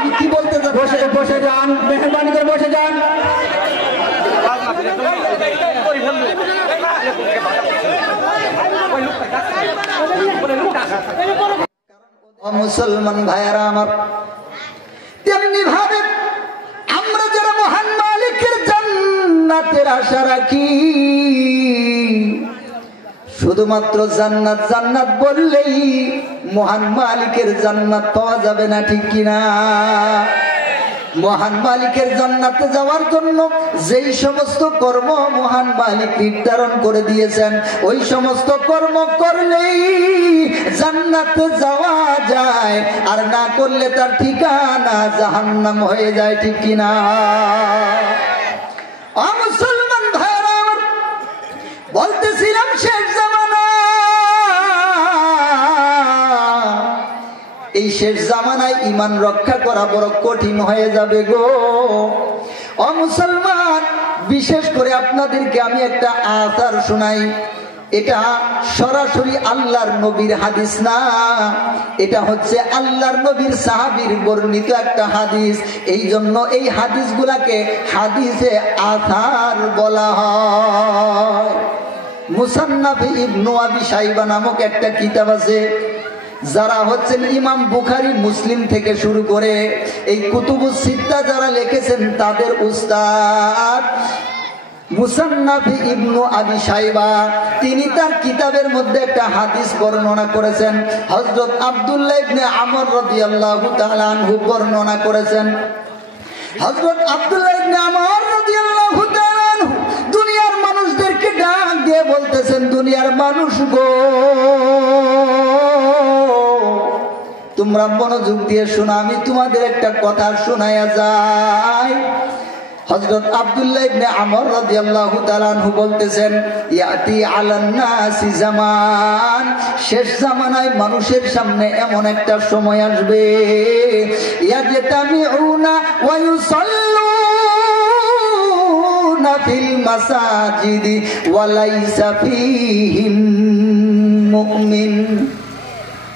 আমি কি বলতে বসে বসে যান, মেহরবানি করে বসে যান। মুসলমান ভাইয়েরা আমার, তেমনি ভাবে আমরা যারা মহান মালিকের জান্নাতের আশা রাখি, শুধুমাত্র জান্নাত জান্নাত বললেই মহান মালিকের জান্নাত পাওয়া যাবে না, ঠিক কিনা? মহান মালিকের জান্নাতে যাওয়ার জন্য যেই সমস্ত কর্ম মহান মালিক নির্ধারণ করে দিয়েছেন, ওই সমস্ত কর্ম করলেই জান্নাতে যাওয়া যায়, আর না করলে তার ঠিকানা জাহান্নাম হয়ে যায়, ঠিক কিনা? মুসলমান ভাইরা আমার, বলতেছিলাম শেষ জামানা, এই শেষ জামানায় ঈমান রক্ষা করা বড় কঠিন হয়ে যাবে গো। ও মুসলমান, বিশেষ করে আপনাদেরকে আমি একটা আসার শোনাই। এটা সরাসরি আল্লাহর নবীর হাদিস না, এটা হচ্ছে আল্লাহর নবীর সাহাবীর বর্ণিত একটা হাদিস। এই জন্য এই হাদিসগুলাকে হাদিসে আসার বলা হয়। মুসান্নাফে ইবনু আবি শাইবা নামক একটা কিতাব আছে, যারা হচ্ছেন ইমাম বুখারী মুসলিম থেকে শুরু করে এই কুতুবুস সিত্তা যারা লিখেছেন তাদের উস্তাদ মুসান্নাফে ইবনু আবি শাইবা, তিনি তার কিতাবের মধ্যে একটা হাদিস বর্ণনা করেছেন। হযরত আব্দুল্লাহ ইবনে আমর রাদিয়াল্লাহু তাআলা আনহু বর্ণনা করেছেন। হযরত আব্দুল্লাহ ইবনে আমর রাদিয়াল্লাহু তাআলা আনহু দুনিয়ার মানুষদেরকে ডাক দিয়ে বলতেছেন, দুনিয়ার মানুষ গো, তোমরা মনোযোগ দিয়ে শোনো, আমি তোমাদের একটা কথা শোনায়া যাই। হযরত আব্দুল্লাহ ইবনে আমর রাদিয়াল্লাহু তাআলা আনহু বলতেছেন, ইয়াতি আলান নাসি জামান, শেষ জামানায় মানুষের সামনে এমন একটা সময় আসবে, ইয়াজতামিউনা ওয়া ইউসাল্লুনা ফিল মাসাজিদি ওয়া লাইসা ফীহিম মুমিন।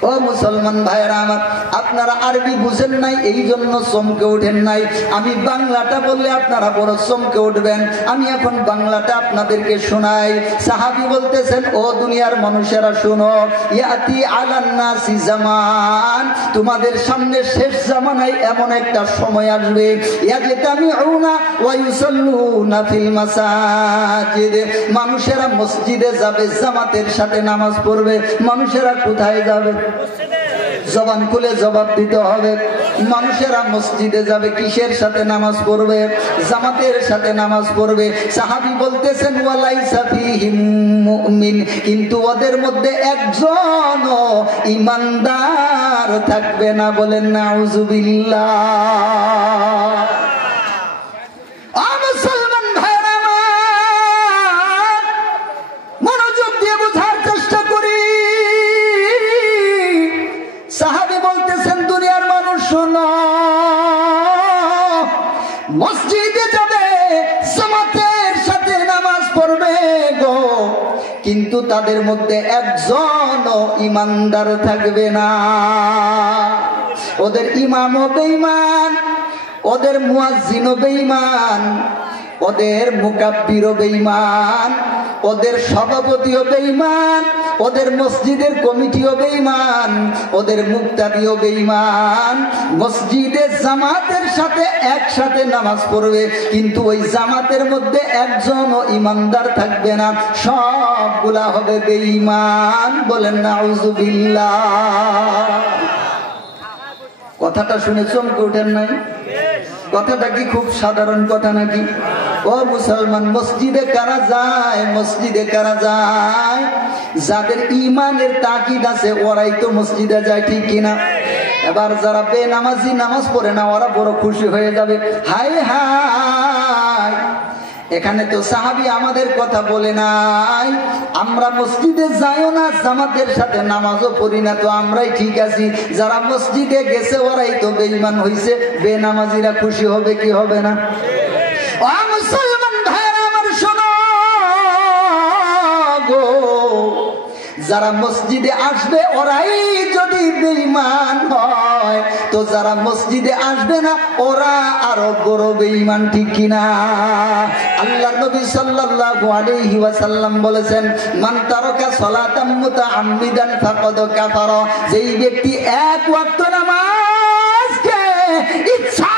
ও মুসলমান ভাইরা আমার, আপনারা আরবি বুঝেন নাই, এই জন্য চমকে ওঠেন নাই। আমি বাংলাটা বললে আপনারা বড় চমকে উঠবেন। আমি এখন বাংলাটা আপনাদেরকে শোনাই। সাহাবী বলতেছেন, ও দুনিয়ার মানুষেরা শোনো, ইয়াতি আলান নাসি জামান, তোমাদের সামনে শেষ জামানায় এমন একটা সময় আসবে, ইয়াজতামিউনা ওয়া ইউসাল্লুনা ফিল মাসাজিদ, মানুষেরা মসজিদে যাবে, জামাতের সাথে নামাজ পড়বে। মানুষেরা কোথায় যাবে? জবান খুলে জবাব দিতে হবে। মানুষেরা মসজিদে যাবে, কিসের সাথে নামাজ পড়বে? জামাতের সাথে নামাজ পড়বে। সাহাবী বলতেছেন, ওয়ালাইসা ফীহিম মুমিন, কিন্তু ওদের মধ্যে একজনও ঈমানদার থাকবে না। বলেন নাউযুবিল্লাহ। মুসলমান ভাইরা আমার, মনোযোগ দিয়ে বোঝার চেষ্টা করি। সাহাবী বলতেছেন, দুনিয়ার মানুষ শোনো, মসজিদে যাবে, জামাতের সাথে নামাজ পড়বে গো, কিন্তু তাদের মধ্যে একজনও ঈমানদার থাকবে না। ওদের ইমামও বেঈমান, ওদের মুয়াজ্জিনও বেঈমান, ওদের মুকাব্বিরও বেঈমান, ওদের সভাপতিও বেঈমান, ওদের মসজিদের কমিটিও বেঈমান, ওদের মুক্তাদিও বেঈমান। মসজিদে জামাতের সাথে একসাথে নামাজ পড়বে, কিন্তু ওই জামাতের মধ্যে একজনও ঈমানদার থাকবে না, সবগুলা হবে বেঈমান। বলেন নাউযুবিল্লাহ। কথাটা শুনে চমকে ওঠেন নাই? কথাটা কি খুব সাধারণ কথা নাকি? ও মুসলমান, মসজিদে কারা যায়? মসজিদে কারা যায়? যাদের ঈমানের তাকিদ আছে ওরাই তো মসজিদে যায়, ঠিক কিনা? এবার যারা বেনামাজি, নামাজ পড়ে না, ওরা বড় খুশি হয়ে যাবে। হায় হায়, এখানে তো সাহাবী আমাদের কথা বলে নাই, আমরা মসজিদে যাইও না, জামাতের সাথে নামাজও পড়ি না, তো আমরাই ঠিক আছি। যারা মসজিদে গেছে ওরাই তো বেঈমান হইছে। বেনামাজিরা খুশি হবে কি হবে না? ও মুসলমান ভাইরা আমার শোনো গো, যারা মসজিদে আসবে ওরাই যদি বেঈমান হয়, হয়, তো যারা মসজিদে আসবে না ওরা আরো বড় বেঈমান, ঠিক কিনা? আল্লাহর নবী সাল্লাল্লাহু আলাইহি ওয়াসাল্লাম বলেছেন, মান তারাকা সালাতাম মুতাআম্মিদান ফাকাদ কাফারা। যেই ব্যক্তি এক ওয়াক্ত নামাজকে ইচ্ছা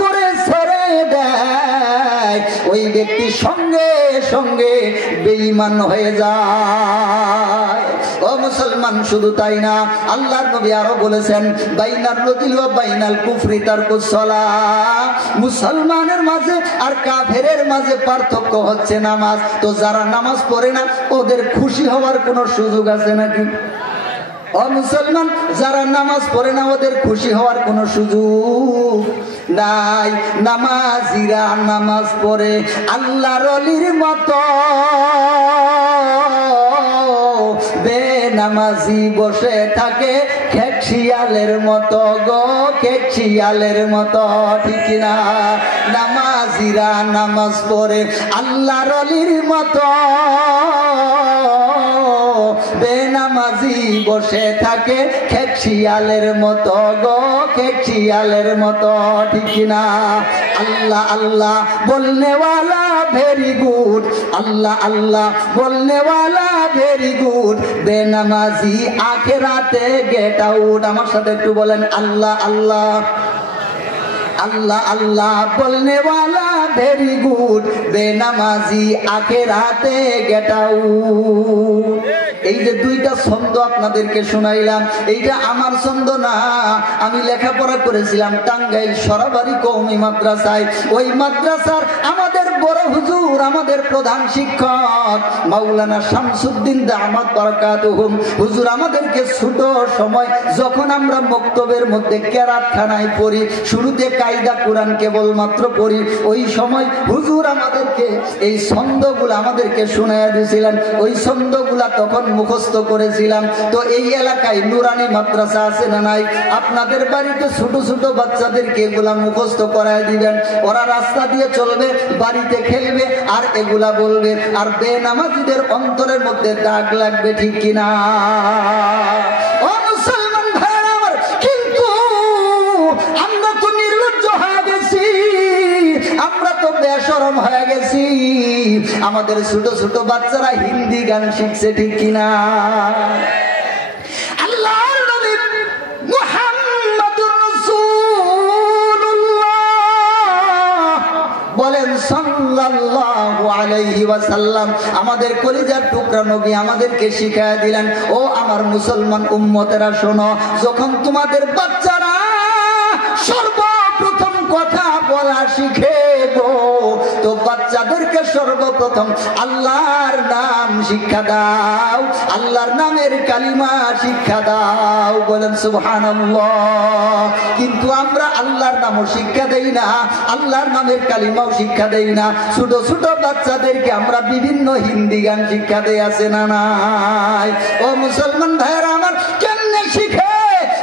করে ছেড়ে দেয়, ওই ব্যক্তি সঙ্গে সঙ্গে বেঈমান হয়ে যায়। ও মুসলমান, শুধু তাই না, আল্লাহর নবী আরো বলেছেন, বাইনার রাজুলি ওয়া বাইনাল কুফরি তারকুস সালাহ। মুসলমানের মাঝে আর কাফেরের মাঝে পার্থক্য হচ্ছে নামাজ। তো যারা নামাজ পড়ে না ওদের খুশি হওয়ার কোনো সুযোগ আছে নাকি? ও মুসলমান, যারা নামাজ পড়ে না ওদের খুশি হওয়ার কোনো সুযোগ নাই। নামাজিরা নামাজ পড়ে আল্লাহর ওলির মতো, বেনামাজি বসে থাকে খেক শিয়ালের মতো গো, খেক শিয়ালের মতো, ঠিক না? নামাজিরা নামাজ পড়ে আল্লাহর ওলির মতো, বেনামাজি বসে থাকে খেক শিয়ালের মতো গো, খেক শিয়ালের মতো, ঠিক না? আল্লাহ আল্লাহ বলনে ওয়ালা ভেরি গুড, আল্লাহ আল্লাহ বলনে ওয়ালা ভেরি গুড, বেনামাজি আখিরাতে গেট আউট। আমার সাথে একটু বলেন আল্লাহ আল্লাহ। আল্লাহ আল্লাহ বলনে ওয়ালা ভেরি গুড, বেনামাজি আখিরাতে গেট আউট। এই যে দুইটা ছন্দ আপনাদেরকে শোনাইলাম, এইটা আমার ছন্দ না। আমি লেখাপড়া করেছিলাম টাঙ্গাইল সরাবাড়ি কওমি মাদ্রাসায়। ওই মাদ্রাসার আমাদের বড় হুজুর, আমাদের প্রধান শিক্ষক মাওলানা শামসুদ্দিন দামাত বারাকাতুহুম, হুজুর আমাদেরকে ছোট সময় যখন আমরা মক্তবের মধ্যে কেরাতখানায় পড়ি, শুরুতে কায়দা কোরআন কেবলমাত্র পড়ি, ওই সময় হুজুর আমাদেরকে এই ছন্দগুলো আমাদেরকে শোনায়া দিয়েছিলেন। ওই ছন্দগুলা তখন মুখস্থ করেছিলাম। তো এই এলাকায় নুরানি মাদ্রাসা আছে না নাই? আপনাদের বাড়িতে ছোট ছোট বাচ্চাদেরকে এগুলা মুখস্থ করায় দিবেন, ওরা রাস্তা দিয়ে চলবে, বাড়িতে খেলবে আর এগুলা বলবে, আর বেনামাজিদের অন্তরের মধ্যে দাগ লাগবে, ঠিক কিনা? ও মুসলমান ভাইরা আমার, কিন্তু আমরা তো নির্লজ্জ হয়ে গেছি, আমরা তো বেশরম হয়ে গেছি। আমাদের ছোট ছোট বাচ্চারা হিন্দি গান শিখছে, ঠিক কিনা? আল্লাহর নবী মুহাম্মাদুর রাসূলুল্লাহ বলেন সাল্লাল্লাহু আলাইহি ওয়াসাল্লাম, আমাদের কলিজার টুকরা নবী আমাদেরকে শিখায়া দিলেন, ও আমার মুসলমান উম্মতেরা শোনো, যখন তোমাদের বাচ্চারা সর্বপ্রথম কথা বলা শিখে গো, তো বাচ্চাদেরকে সর্বপ্রথম আল্লাহর নাম শিক্ষা দাও, আল্লাহর নামের কালিমা শিক্ষা দাও। বলেন সুবহানাল্লাহ। কিন্তু আমরা আল্লাহর নামও শিক্ষা দেই না, আল্লাহর নামের কালিমাও শিক্ষা দেই না। ছোট ছোট বাচ্চাদেরকে আমরা বিভিন্ন হিন্দি গান শিক্ষা দেই, আছে না নাই? ও মুসলমান ভাইরা আমার, কেমনে শিখে?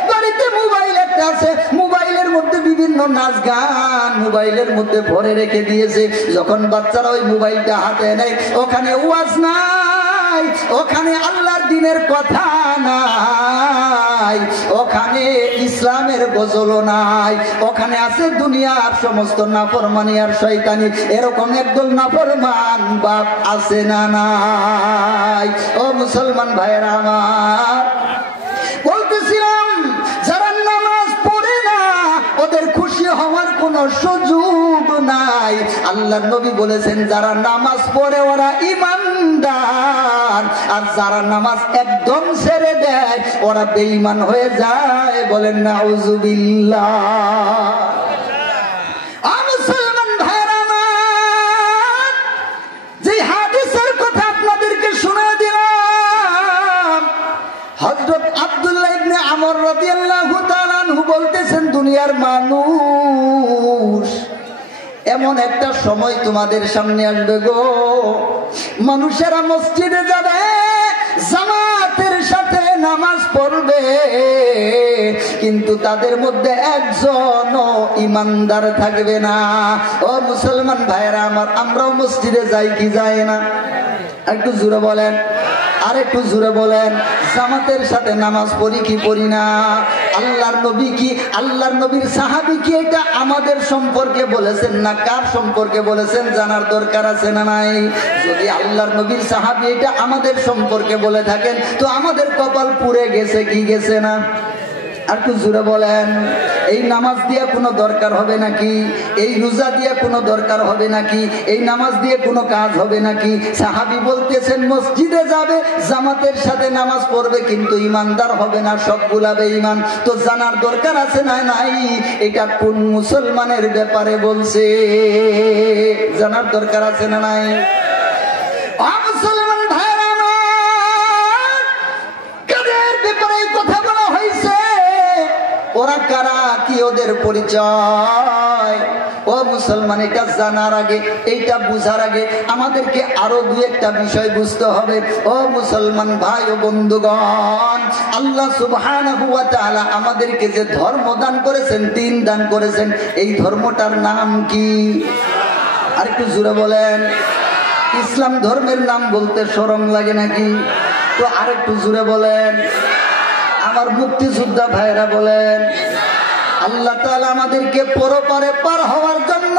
বাড়িতে মোবাইল একটা আছে, মোবাইলের মধ্যে বিভিন্ন নাচ গান মোবাইলের মধ্যে ভরে রেখে দিয়েছে। যখন বাচ্চারা ওই মোবাইলটা হাতে নেয়, ওখানে ওয়াজ নাই, ওখানে আল্লাহর দ্বীনের কথা নাই, ওখানে ইসলামের গজলও নাই, ওখানে আছে দুনিয়ার সমস্ত নাফরমানি আর শয়তানি। এরকম একদল নাফরমান বাপ আছে না নাই? ও মুসলমান ভাইয়েরা আমার, বলতেছিলাম যারা নামাজ পড়ে না ওদের খুশি হওয়ার কোনো সুযোগ নাই। আল্লাহর নবী বলেছেন, যারা নামাজ পড়ে ওরা ঈমানদার, আর যারা নামাজ একদম ছেড়ে দেয় ওরা বেঈমান হয়ে যায়। বলেন নাউজুবিল্লাহ। মুসলমান ভাইরা আমার, যে হাদিসের কথা আপনাদেরকে শুনে দিলাম, হযরত আব্দুল্লাহ ইবনে আমর রাদিয়াল্লাহু তাআলা আনহু বলতেছেন, দুনিয়ার মানুষ, এমন একটা সময় তোমাদের সামনে আসবে গো, মানুষেরা মসজিদে যাবে, জামাতের সাথে নামাজ পড়বে, কিন্তু তাদের মধ্যে একজনও ইমানদার থাকবে না। ও মুসলমান ভাইয়েরা আমার, আমরাও মসজিদে যাই কি যাই না? একটু জোরে বলেন, আর একটু জোরে বলেন। জামাতের সাথে নামাজ পড়ি কি পড়ি না? আল্লাহর নবী কি, আল্লাহর নবীর সাহাবী কি এটা আমাদের সম্পর্কে বলেছেন না কার সম্পর্কে বলেছেন জানার দরকার আছে না নাই? যদি আল্লাহর নবীর সাহাবী এটা আমাদের সম্পর্কে বলে থাকেন তো আমাদের কপাল পুড়ে গেছে কি গেছে না? আর একটু জোরে বলেন। এই নামাজ দিয়ে কোনো দরকার হবে নাকি? এই রোজা দিয়ে কোনো দরকার হবে নাকি? এই নামাজ দিয়ে কোনো কাজ হবে নাকি? সাহাবী বলতেছেন মসজিদে যাবে, জামাতের সাথে নামাজ পড়বে, কিন্তু ইমানদার হবে না, সবগুলা বেঈমান। তো জানার দরকার আছে না নাই এটা কোন মুসলমানের ব্যাপারে বলছে? জানার দরকার আছে না নাই? মুসলমান ভাইরা আমার, কাদের ব্যাপারে কথা বলা হয়েছে? ওরা কারা, কি ওদের পরিচয়? ও মুসলমান, এটা জানার আগে, এইটা বুঝার আগে আমাদেরকে আরো দুই একটা বিষয় বুঝতে হবে। ও মুসলমান ভাই ও বন্ধুগণ, আল্লাহ সুবহানাহু ওয়া তাআলা আমাদেরকে যে ধর্ম দান করেছেন, দ্বীন দান করেছেন, এই ধর্মটার নাম কি? আর একটু জোরে বলেন। ইসলাম ধর্মের নাম বলতে শরম লাগে নাকি? তো আরেকটু জোরে বলেন। আমার মুক্তিযোদ্ধা ভাইরা বলেন। আল্লাহ তাআলা আমাদেরকে পরপারে পার হওয়ার জন্য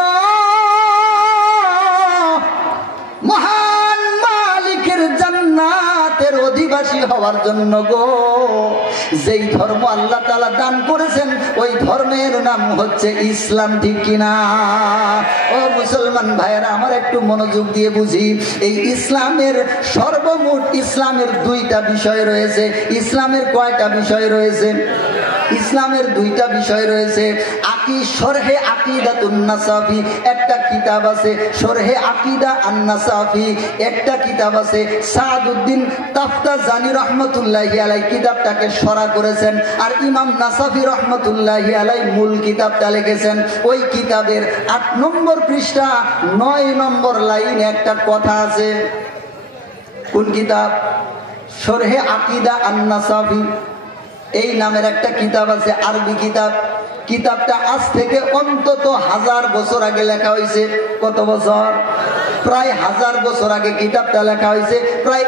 মহান মালিকের জান্নাতের অধিবাসী হওয়ার জন্য গো যেই ধর্ম আল্লাহ তাআলা দান করেছেন ওই ধর্মের নাম হচ্ছে ইসলাম, ঠিক কিনা? ও মুসলমান ভাইয়েরা আমার, একটু মনোযোগ দিয়ে বুঝি। এই ইসলামের সর্বমোট ইসলামের দুইটা বিষয় রয়েছে। ইসলামের কয়টা বিষয় রয়েছে? ইসলামের দুইটা বিষয় রয়েছে। শরহে আকিদাতুন নাসাফি একটা কিতাব আছে, শরহে আকিদা আন-নাসাফি একটা কিতাব আছে। সাদউদ্দিন তাফতাজানি রাহমাতুল্লাহি আলাইহি কিতাবটাকে শরহ করেছেন, আর ইমাম নাসাফি রাহমাতুল্লাহি আলাইহি মূল কিতাবটা লিখেছেন। ওই কিতাবের ৮ নম্বর পৃষ্ঠা ৯ নম্বর লাইনে একটা কথা আছে। কোন কিতাব? শরহে আকিদা আন-নাসাফি এই নামের একটা কিতাব আছে, আরবি কিতাব। কিতাবটা আজ থেকে অন্তত 1000 বছর আগে লেখা হয়েছে। কত বছর? প্রায় 1000 বছর আগে কিতাবটা লেখা হয়েছে। প্রায়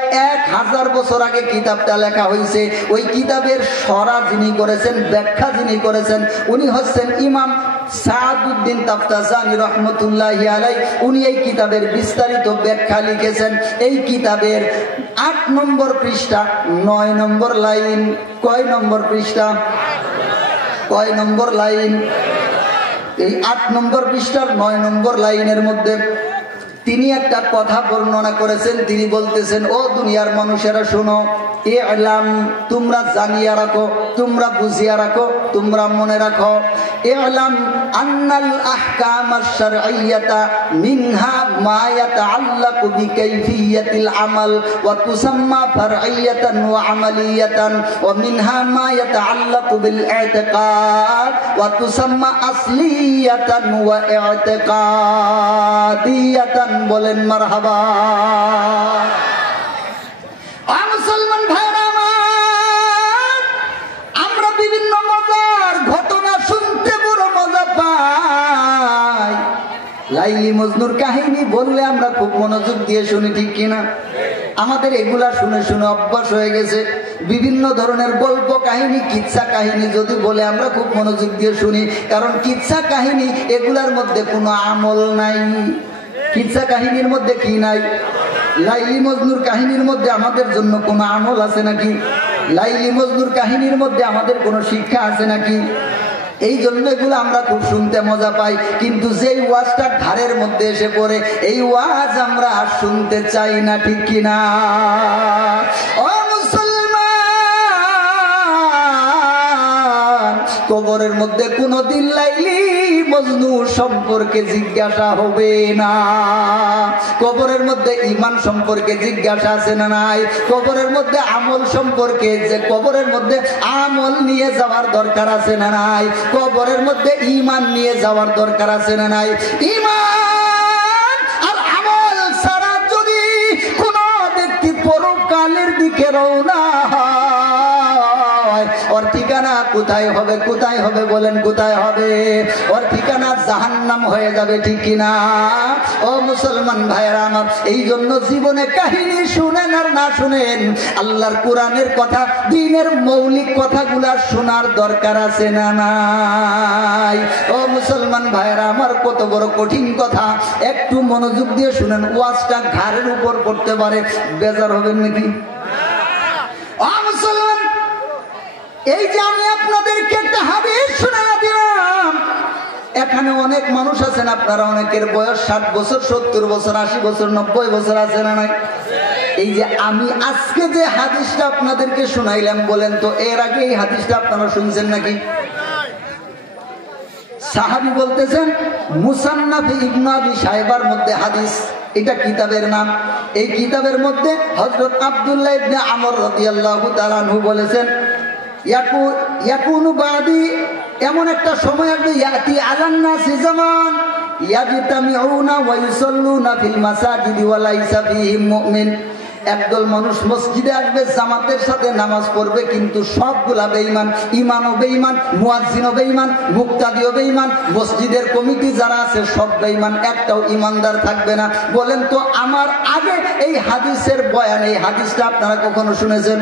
1000 বছর আগে কিতাবটা লেখা হয়েছে। ওই কিতাবের শরহ যিনি করেছেন, ব্যাখ্যা যিনি করেছেন, উনি হচ্ছেন ইমাম সাদউদ্দিন তাফতাজানি রাহমাতুল্লাহি আলাইহি। উনি এই কিতাবের বিস্তারিত ব্যাখ্যা লিখেছেন। এই কিতাবের ৮ নম্বর পৃষ্ঠা ৯ নম্বর লাইন। কয় নম্বর পৃষ্ঠা? কয় নম্বর লাইন? এই ৮ নম্বর পৃষ্ঠার ৯ নম্বর লাইনের মধ্যে তিনি একটা কথা বর্ণনা করেছেন। তিনি বলতেছেন, ও দুনিয়ার মানুষেরা শোনো, ইলাম, তোমরা জানিয়া রাখো, তোমরা বুঝিয়া রাখো, তোমরা মনে রাখো। ইলাম আন্নাল আহকাম আশ-শারঈয়্যাতা মিনহা মা ইয়াতাআল্লাকু বিকাইফিয়াতিল আমাল ওয়া তুসাম্মা ফারঈয়্যাতান ওয়া আমালিয়াতান ওয়া মিনহা মা ইয়াতাআল্লাকু বিল ইতিকাদ ওয়া তুসাম্মা আসলিয়াতান ওয়া ইতিকাদিয়াতান। বলেন মারহাবা। মুসলমান ভাইরা আমার, আমরা বিভিন্ন মজার ঘটনা শুনতে বড় মজা পাই। লাইলি মজনুর কাহিনী বললে আমরা খুব মনোযোগ দিয়ে শুনি, ঠিক কিনা? আমাদের এগুলা শুনে শুনে অভ্যাস হয়ে গেছে। বিভিন্ন ধরনের গল্প কাহিনী, কিচ্ছা কাহিনী যদি বলে আমরা খুব মনোযোগ দিয়ে শুনি, কারণ কিচ্ছা কাহিনী এগুলার মধ্যে কোনো আমল নাই। কিচ্ছা কাহিনীর মধ্যে কি নাই? লাইলি মজনুর কাহিনীর মধ্যে আমাদের জন্য কোনো আমল আছে নাকি? লাইলি মজনুর কাহিনীর মধ্যে আমাদের কোনো শিক্ষা আছে নাকি? এই জন্য এগুলো আমরা খুব শুনতে মজা পাই, কিন্তু যেই ওয়াজটা ঘাড়ের মধ্যে এসে পড়ে এই ওয়াজ আমরা আর শুনতে চাই না, ঠিক কিনা? ও মুসলমান, কবরের মধ্যে কোনদিন লাইলি মজনু সম্পর্কে জিজ্ঞাসা হবে না। কবরের মধ্যে ঈমান সম্পর্কে জিজ্ঞাসা আছে না নাই? কবরের মধ্যে আমল সম্পর্কে, যে কবরের মধ্যে আমল নিয়ে যাওয়ার দরকার আছে না নাই? কবরের মধ্যে ঈমান নিয়ে যাওয়ার দরকার আছে না নাই? ঈমান আর আমল ছাড়া যদি কোনো ব্যক্তি পরকালের দিকে রওনা হয়, ওর ঠিকানা কোথায় হবে, কোথায় হবে বলেন, কোথায় হবে? ওর ঠিকানা জাহান্নাম হয়ে যাবে, ঠিক কিনা? ও মুসলমান ভাইয়েরা আমার, এই জন্য জীবনে কাহিনী শুনেন আর না শুনেন, আল্লাহর কোরআনের কথা, দ্বীনের মৌলিক কথাগুলা শোনার দরকার আছে না নাই? ও মুসলমান ভাইয়েরা আমার, কত বড় কঠিন কথা, একটু মনোযোগ দিয়ে শুনেন। ওয়াজটা ঘাড়ের উপর পড়তে পারে, বেজার হবেন নাকি? ও মুসলমান, এই যে আমি আপনাদেরকে একটা হাদিস শোনায়া দিলাম, এখানে অনেক মানুষ আছেন, আপনারা অনেকের বয়স 60 বছর, 70 বছর, 80 বছর, 90 বছর আছে না নাই? এই যে আমি আজকে যে হাদিসটা আপনাদেরকে শোনাইলাম, বলেন তো এর আগে এই হাদিসটা আপনারা শুনছেন নাকি? সাহাবী বলতেছেন, মুসান্নাফ ইবনে আবি শায়বার মধ্যে হাদিস, এটা কিতাবের নাম। এই কিতাবের মধ্যে হযরত আব্দুল্লাহ ইবনে আমর রাদিয়াল্লাহু তাআলা আনহু বলেছেন, ইয়াকুনু বাদি, এমন একটা সময় আসবে, ইয়াতি আলান নাসি জামান ইয়াজতামিউনা ওয়া ইউসাল্লুনা ফিল মাসাজিদি ওয়া লাইসা ফীহিম মুমিন। একদল মানুষ মসজিদে আসবে, জামাতের সাথে নামাজ পড়বে, কিন্তু সবগুলা বেঈমান, ইমানও বেঈমান, মুয়াজ্জিনও বেঈমান, মুক্তাদিও বেঈমান, মসজিদের কমিটি যারা আছে সব বেঈমান, একটাও ইমানদার থাকবে না। বলেন তো আমার আগে এই হাদিসের বয়ান, এই হাদিসটা আপনারা কখনো শুনেছেন?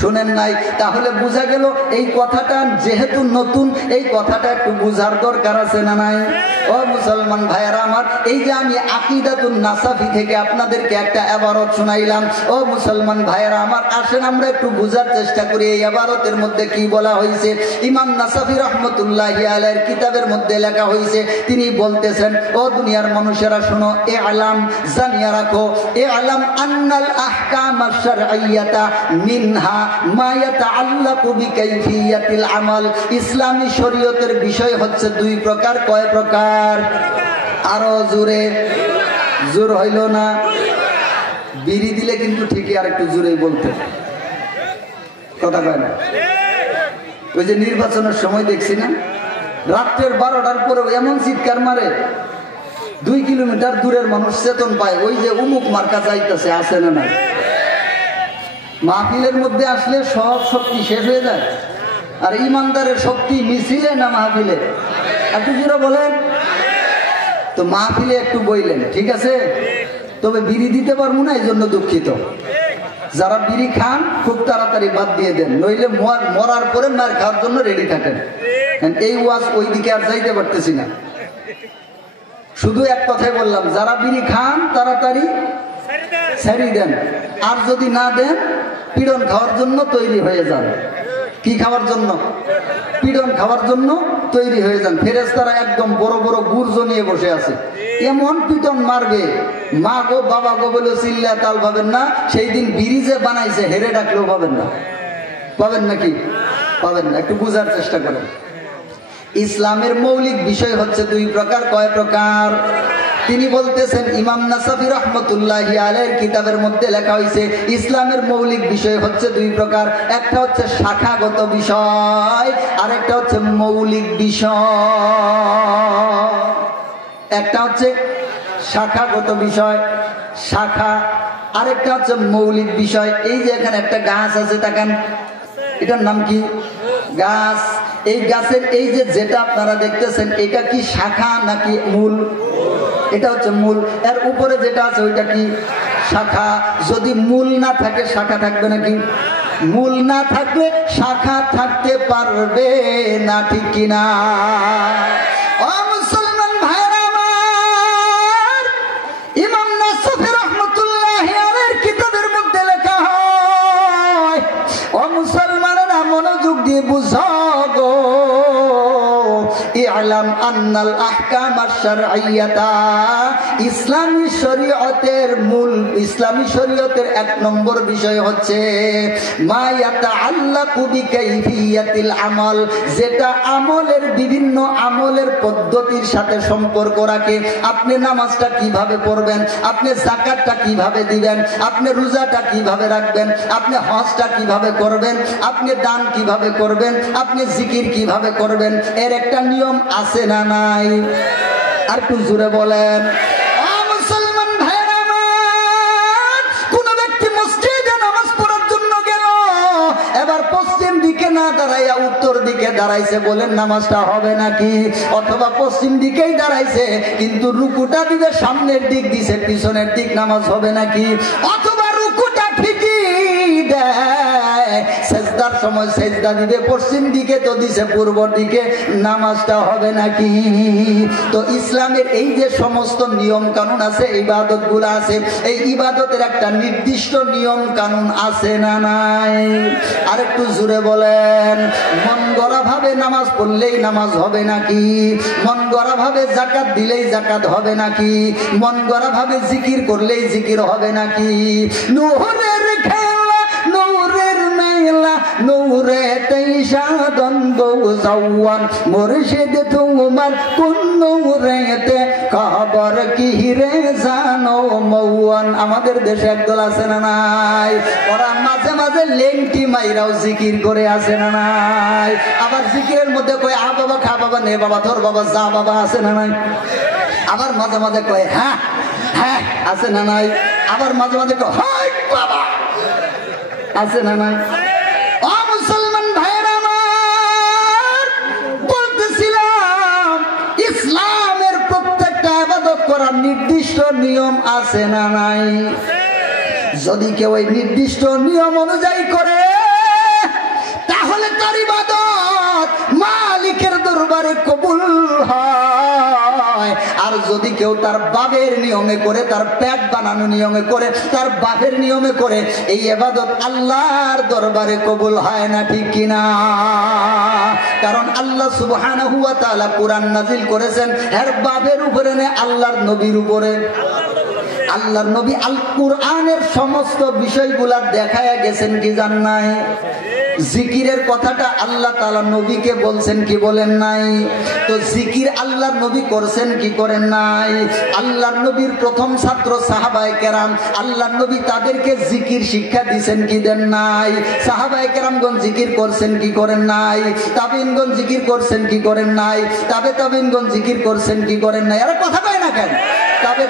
শুনেন নাই? তাহলে বোঝা গেল এই কথাটা যেহেতু নতুন, এই কথাটা একটু বুঝার দরকার আছে না নাই? ও মুসলমান ভাইয়েরা আমার, এই যে আমি আকিদাতুন নাসাফি থেকে আপনাদেরকে একটা ইবারত শুনাইলাম, ও মুসলমান ভাইয়েরা আমার, আসেন আমরা একটু বুঝার চেষ্টা করি এই ইবারতের মধ্যে কি বলা হয়েছে। ইমাম নাসাফি রাহমাতুল্লাহি আলাইহির কিতাবের মধ্যে লেখা হয়েছে, তিনি বলতেছেন, ও দুনিয়ার মানুষেরা শোনো, ইআলাম, জানিয়া রাখো, ইআলাম আন্নাল আহকাম আশ-শারঈয়্যাতা মিনহা মা ইয়াতাআল্লাকু বিকাইফিয়াতিল আমাল। ইসলামী শরীয়তের বিষয় হচ্ছে দুই প্রকার। কয় প্রকার? আরো জোরে, জোর হইল না? বিড়ি দিলে কিন্তু ঠিকই আর একটু জোরেই বলতে, কথা কয় না? ওই যে নির্বাচনের সময় দেখছি না, রাত্রের 12টার পরে এমন চিৎকার মারে, 2 কিলোমিটার দূরের মানুষ চেতন পায়, ওই যে উমুক মার্কা যাইতেছে, আছে না নাই? মাহফিলের মধ্যে আসলে সব শক্তি শেষ হয়ে যায়। আর ইমানদারের শক্তি মিছিলে না মাহফিলে? একটু জোরে বলেন তো। মাহফিলে একটু বইলেন, ঠিক আছে, তবে বিড়ি দিতে পারবো না, এই জন্য দুঃখিত। যারা বিড়ি খান খুব তাড়াতাড়ি বাদ দিয়ে দেন, নইলে মরার পরে মার খাওয়ার জন্য রেডি থাকেন। এই ওয়াজ ওই দিকে আর যাইতে পারতেছি না। শুধু এক কথাই বললাম, যারা বিড়ি খান তাড়াতাড়ি ছেড়ে দেন, আর যদি না দেন পীড়ন খাওয়ার জন্য তৈরি হয়ে যান। কি খাওয়ার জন্য? পীড়ন খাওয়ার জন্য তৈরি হয়ে যান। ফেরেশতারা একদম বড় বড় গুর্জ নিয়ে বসে আছে, এমন পিটন মারবে, মা গো বাবা গো বলে চিল্লা তাল পাবেন না। সেই দিন বিড়ি যে বানাইছে হেরে ডাকলেও পাবেন না। পাবেন নাকি? পাবেন না। একটু বুঝার চেষ্টা করেন। ইসলামের মৌলিক বিষয় হচ্ছে দুই প্রকার। কয় প্রকার? তিনি বলতেছেন, ইমাম নাসাফি রাহমাতুল্লাহি আলাইহির কিতাবের মধ্যে লেখা হয়েছে, ইসলামের মৌলিক বিষয় হচ্ছে দুই প্রকার। একটা হচ্ছে শাখাগত বিষয়, আর একটা হচ্ছে মৌলিক বিষয়। একটা হচ্ছে শাখাগত বিষয়, শাখা, আরেকটা হচ্ছে মৌলিক বিষয়। এই যে এখানে একটা গাছ আছে, তাকান, এটার নাম কি? গাছ। এই গাছের এই যে যেটা আপনারা দেখতেছেন, এটা কি শাখা নাকি মূল? এটা হচ্ছে মূল। এর উপরে যেটা আছে ওইটা কি? শাখা। যদি মূল না থাকে শাখা থাকবে নাকি? মূল না থাকলে শাখা থাকতে পারবে না, ঠিক কিনা? ও মুসলমান ভাইরা আমার, ইমাম নাসাফি রাহমাতুল্লাহি আলাইহির কিতাবের মধ্যে লেখা হয়, ও মুসলমানেরা মনোযোগ দিয়ে বুঝো গো, ইআলাম আন্নাল আহকাম আশ-শারঈয়্যাতা, ইসলামী শরীয়তের মূল, ইসলামী শরীয়তের 1 নম্বর বিষয় হচ্ছে মা ইয়াতাআল্লাকু বিকাইফিয়াতিল আমাল, যেটা আমলের, বিভিন্ন আমলের পদ্ধতির সাথে সম্পর্ক রাখে। আপনি নামাজটা কিভাবে পড়বেন, আপনি যাকাতটা কিভাবে দিবেন, আপনি রোজাটা কিভাবে রাখবেন, আপনি হজটা কিভাবে করবেন, আপনি দান কিভাবে করবেন, আপনি জিকির কিভাবে করবেন, এর একটা নিয়ম আছে না নাই? আর একটু জোরে বলেন। মুসলমান ভাইরা আমার, কোন ব্যক্তি মসজিদে নামাজ পড়ার জন্য গেল, এবার পশ্চিম দিকে না দাঁড়াইয়া উত্তর দাঁড়াইছে, বলেন নামাজটা হবে নাকি? অথবা পশ্চিম দিকেই দাঁড়াইছে কিন্তু রুকুটা দিবে সামনের দিক, দিছে পিছনের দিক, নামাজ হবে নাকি? অথবা রুকুটা ঠিকই দেয়, সেজদার সময় সেজদা দিবে পশ্চিম দিকে, তো দিছে পূর্ব দিকে, নামাজটা হবে নাকি? তো ইসলামের এই যে সমস্ত নিয়ম কানুন আছে, ইবাদত গুলো আছে, এই ইবাদতের একটা নির্দিষ্ট নিয়ম কানুন আছে না নাই? আর একটু জোরে বলেন। মন গড়া ভাবে নামাজ পড়লেই নামাজ হবে নাকি? মন গড়া ভাবে যাকাত দিলেই যাকাত হবে নাকি? মন গড়া ভাবে জিকির করলেই জিকির হবে নাকি? নূরের খেলা, নূরের মেলা, নূরে তেইশাদন বউজাওয়ান, মুর্শিদ তোমার কোন নূরেতে খবর কি রে জানো মৌয়ান। আমাদের দেশে একদল আছে না নাই? ওরা মাঝে মাঝে লেংটি মাইরাও জিকির করে আছে না নাই? আবার জিকিরের মধ্যে কয় আ বাবা, খা বাবা, নে বাবা, ধর বাবা, যা বাবা, আছে না নাই? আবার মাঝে মাঝে কয় হ্যাঁ হ্যাঁ, আছে না নাই? আবার মাঝে মাঝে কয় হাই বাবা, আছে না নাই? ও মুসলমান ভাইরা আমার, বলতেছিলাম ইসলামের প্রত্যেকটা ইবাদত করার নির্দিষ্ট নিয়ম আছে না নাই? যদি কেউ এই নির্দিষ্ট নিয়ম অনুযায়ী করে তাহলে তার ইবাদত মালিকের দরবারে কবুল হয়। আর যদি কেউ তার বাপের নিয়মে করে, তার পেট বানানো নিয়মে করে, তার বাপের নিয়মে করে, এই ইবাদত আল্লাহর দরবারে কবুল হয় না, ঠিক কিনা? কারণ আল্লাহ সুবহানাহু ওয়া তাআলা কোরআন নাজিল করেছেন এর বাপের উপরে না, আল্লাহর নবীর উপরে। আল্লাহর নবী আল কোরআনের সমস্ত বিষয়গুলা দেখায়া গেছেন কি জান নাই? জিকিরের কথাটা আল্লাহ তাআলা নবীকে বলছেন কি বলেন নাই? তো জিকির আল্লাহর নবী করছেন কি করেন নাই? আল্লাহর নবীর প্রথম ছাত্র সাহাবায়ে কেরাম, আল্লাহর নবী তাদেরকে জিকির শিক্ষা দিবেন কি দেন নাই? সাহাবায়ে কেরামগণ জিকির করছেন কি করেন নাই? তাবিঈনগণ জিকির করছেন কি করেন নাই? তাবিঈনগণ জিকির করছেন কি করেন নাই? আরে কথা কয় না কেন?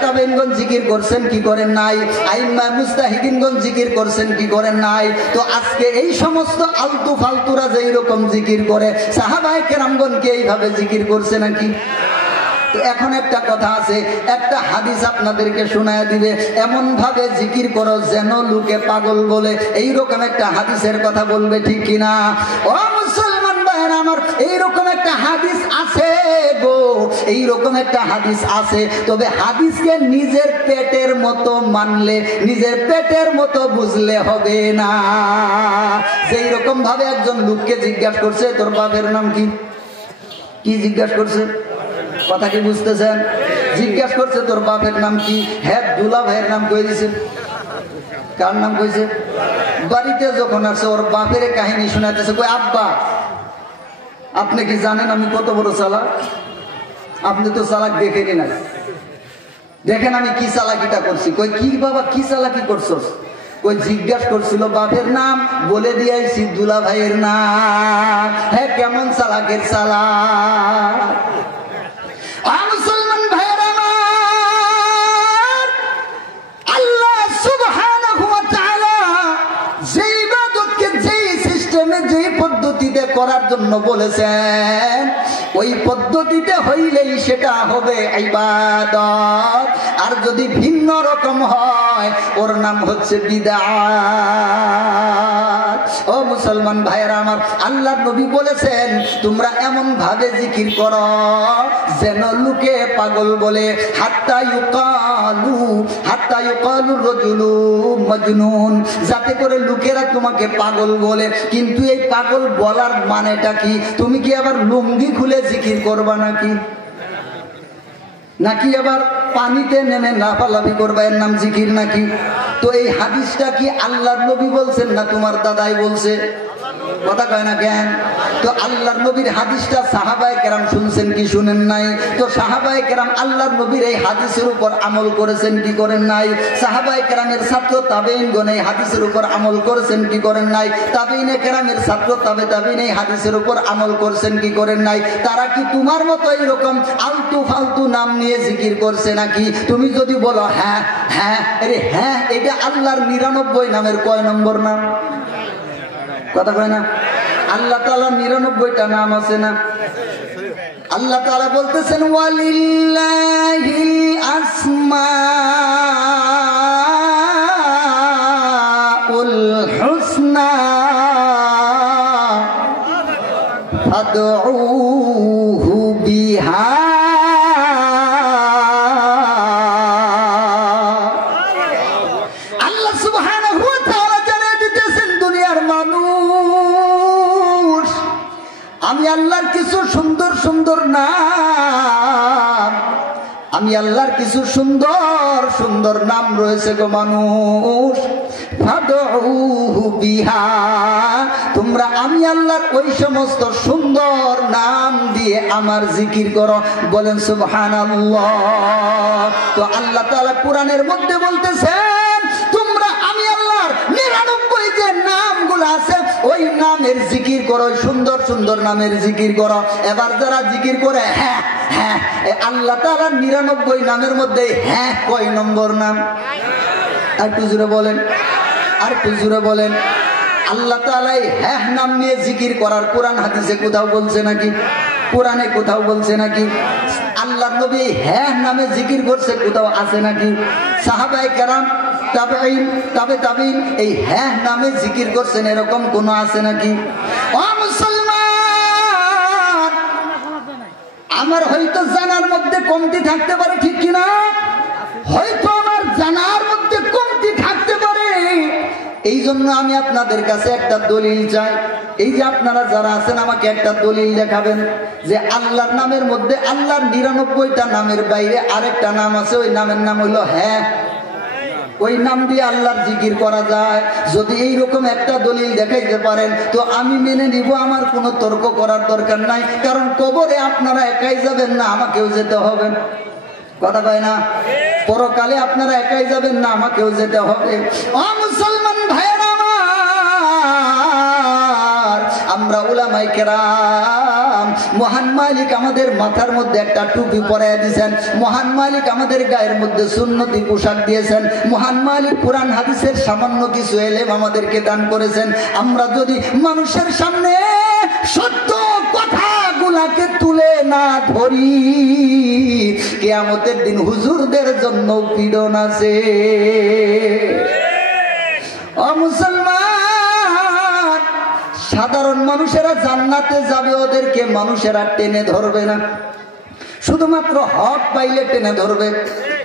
তাবিঈনগণ জিকির করছেন কি করেন নাই? আইম্মা মুজতাহিদিনগণ জিকির করছেন কি করেন নাই? তো আজকে এই সমস্ত আলতু ফালতুরা যেই রকম জিকির করে, সাহাবায়ে কেরামগণ কি এইভাবে জিকির করছে নাকি? তো এখন একটা কথা আছে, একটা হাদিস আপনাদেরকে শোনায় দিবে, এমন ভাবে জিকির করো যেন লোকে পাগল বলে, এইরকম একটা হাদিসের কথা বলবে, ঠিক কিনা? ও মুসলমান ভাইরা আমার, এইরকম একটা হাদিস আছে গো, এইরকম একটা হাদিস আছে। তবে হাদিসকে নিজের পেটের মতো মানলে, নিজের পেটের মতো বুঝলে হবে না। যেই রকম ভাবে একজন লোককে জিজ্ঞাসা করছে তোর বাপের নাম কি? কি জিজ্ঞাসা করছে? কথা কি বুঝতেছেন? জিজ্ঞাসা করছে তোর বাপের নাম কি? হ্যাঁ, দুলা ভাইয়ের নাম কই দিছে। কার নাম কইছে? বাড়িতে যখন আসছে ওর বাপের কাহিনী শোনাতেছে, কই আব্বা আপনি কি জানেন আমি কত বড় চালাক? আপনি তো চালাক দেখেনি না, দেখেন আমি কি চালাকিটা করছি। কই কি বাবা, কি চালাকি করছস? কই জিজ্ঞাসা করছিল বাপের নাম, বলে দিয়েছি দুলা ভাইয়ের নাম। হ্যাঁ, কেমন চালাকের চালাক! মুসলমান ভাইরা আমার, আল্লাহ সুবহানাহু ওয়া তাআলা যেই ইবাদতকে যেই সিস্টেমে যেই পদ্ধতিতে করার জন্য বলেছেন, ওই পদ্ধতিতে হইলেই সেটা হবে ইবাদত। আর যদি ভিন্ন রকম হয় ওর নাম হচ্ছে বিদআত। ও মুসলমান ভাইরা আমার, আল্লাহর নবী বলেছেন তোমরা এমন ভাবে জিকির করো যেন লোকে পাগল বলে, হাত্তা ইউকালু রাজুলু মাজনুন, যাতে করে লোকেরা তোমাকে পাগল বলে। কিন্তু এই পাগল বলার মানেটা কি? তুমি কি আবার লুঙ্গি খুলে জিকির করবা নাকি? নাকি আবার পানিতে নেমে লাফালাফি করবা, এর নাম জিকির নাকি? তো এই হাদিসটা কি আল্লাহর নবী বলছেন না তোমার দাদাই বলছে? কথা কয় না কেন? তো আল্লাহর নবীর হাদিসটা সাহাবায়ে কেরাম শুনছেন কি শুনেন নাই? তো সাহাবায়ে কেরাম আল্লাহর নবীর এই হাদিসের উপর আমল করেছেন কি করেন নাই? সাহাবায়ে কেরামের ছাত্র তাবেঈনগণ এই হাদিসের উপর আমল করেছেন কি করেন নাই? তাবেঈনে কেরামের ছাত্র তাবেঈন এই হাদিসের উপর আমল করেছেন কি করেন নাই? তারা কি তোমার মতো এইরকম আলতু ফালতু নাম নিয়ে জিকির করছে নাকি? তুমি যদি বলো হ্যাঁ হ্যাঁ, আরে হ্যাঁ, এটা আল্লাহর 99 নামের কয় নম্বর নাম? কথা কয় না? আল্লাহ তাআলা 99টা নাম আছে না? আল্লাহ তাআলা বলতেছেন ওয়ালিল্লাহিল আসমাউল হুসনা ফাদউহু বিহা। আল্লাহ সুবহানাহু ওয়া তাআলা জানিয়ে দিতেছেন দুনিয়ার মানুষ, আমি আল্লাহর কিছু সুন্দর সুন্দর নাম, আমি আল্লাহর কিছু সুন্দর সুন্দর নাম রয়েছে গো মানুষ। ফাদউহু বিহা, তোমরা আমি আল্লাহর ওই সমস্ত সুন্দর নাম দিয়ে আমার জিকির করো। বলেন সুবহানাল্লাহ। তো আল্লাহ তাআলা কোরআনের মধ্যে বলতেছেন তোমরা আমি আল্লাহর 99 যে নামগুলো আছে ওই নামের জিকির করো, সুন্দর সুন্দর নামের জিকির করো। এবার যারা জিকির করে হ্যাঁ হ্যাঁ, আল্লাহ তাআলার 99 নামের মধ্যে হ্যাঁ কয় নম্বর নাম? আর একটু জোরে বলেন, আর একটু জোরে বলেন। আল্লাহ তাআলা হ্যাঁ নাম নিয়ে জিকির করার কোরআন হাদিসে কোথাও বলছে নাকি? কোরআনে কোথাও বলছে নাকি? আল্লাহর নবী হ্যাঁ নামে জিকির করছে কোথাও আছে নাকি? সাহাবায়ে কেরাম, তাবেঈন, তাবে তাবেঈন এই হ্যাঁ নামে জিকির করছেন, এরকম কোন আছে নাকি? ও মুসলমান, আমার হয়তো জানার মধ্যে কমতি থাকতে পারে, ঠিক কিনা? হয়তো আমার জানার মধ্যে কমতি থাকতে পারে, এই জন্য আমি আপনাদের কাছে একটা দলিল চাই। এই যে আপনারা যারা আছেন আমাকে একটা দলিল দেখাবেন যে আল্লাহর নামের মধ্যে আল্লাহর 99টা নামের বাইরে আরেকটা নাম আছে, ওই নামের নাম হইল হ্যাঁ। ওই নাম দিয়ে আল্লাহর জিকির করা যায়। যদি এইরকম একটা দলিল দেখাইতে পারেন তো আমি মেনে নিব, আমার কোনো তর্ক করার দরকার নাই। কারণ কবরে আপনারা একাই যাবেন না, আমাকেও যেতে হবে। কথা কয় না? পরকালে আপনারা একাই যাবেন না, আমাকেও যেতে হবে। ও মুসলমান ভাইয়েরা আমার, আমরা উলামায়ে কেরাম, মহান মালিক আমাদের মাথার মধ্যে একটা টুপি পরাইয়া দিয়েছেন, মহান মালিক আমাদের গায়ের মধ্যে সুন্নতি পোশাক দিয়েছেন, মহান মালিক কোরআন হাদিসের সামান্য কিছু এলেম আমাদেরকে দান করেছেন। আমরা যদি মানুষের সামনে সত্য কথাগুলাকে তুলে না ধরি, কিয়ামতের দিন হুজুরদের জন্য পীড়ন আছে। ও মুসলমান, সাধারণ মানুষেরা জান্নাতে যাবে, ওদেরকে মানুষেরা টেনে ধরবে না, শুধুমাত্র হক পাইলে টেনে ধরবে।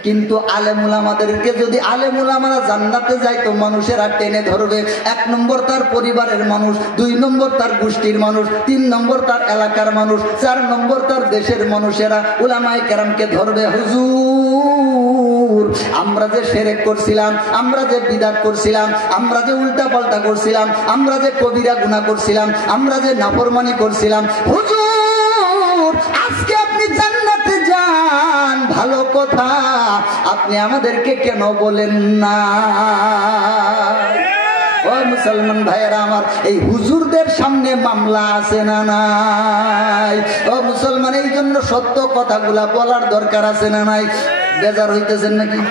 কিন্তু আলেম উলামাদেরকে যদি আলেম উলামারা জান্নাতে যায় তো মানুষেরা টেনে ধরবে। 1 নম্বর তার পরিবারের মানুষ, 2 নম্বর তার গোষ্ঠীর মানুষ, 3 নম্বর তার এলাকার মানুষ, 4 নম্বর তার দেশের মানুষেরা উলামায়ে কেরামকে ধরবে। হুজুর, আমরা যে শিরক করছিলাম, আমরা যে বিদআত করছিলাম, আমরা যে উল্টা পাল্টা করছিলাম, আমরা যে কবিরা গুনাহ করছিলাম, আমরা যে নাফরমানি করছিলাম, হুজুর আজকে আপনি জান্নাতে যান, ভালো কথা, আপনি আমাদেরকে কেন বলেন না? ও মুসলমান ভাইয়েরা আমার, এই হুজুরদের সামনে মামলা আছে না নাই? ও মুসলমান, এই জন্য সত্য কথাগুলা বলার দরকার আছে না নাই? বেজার হইতেছেন নাকি?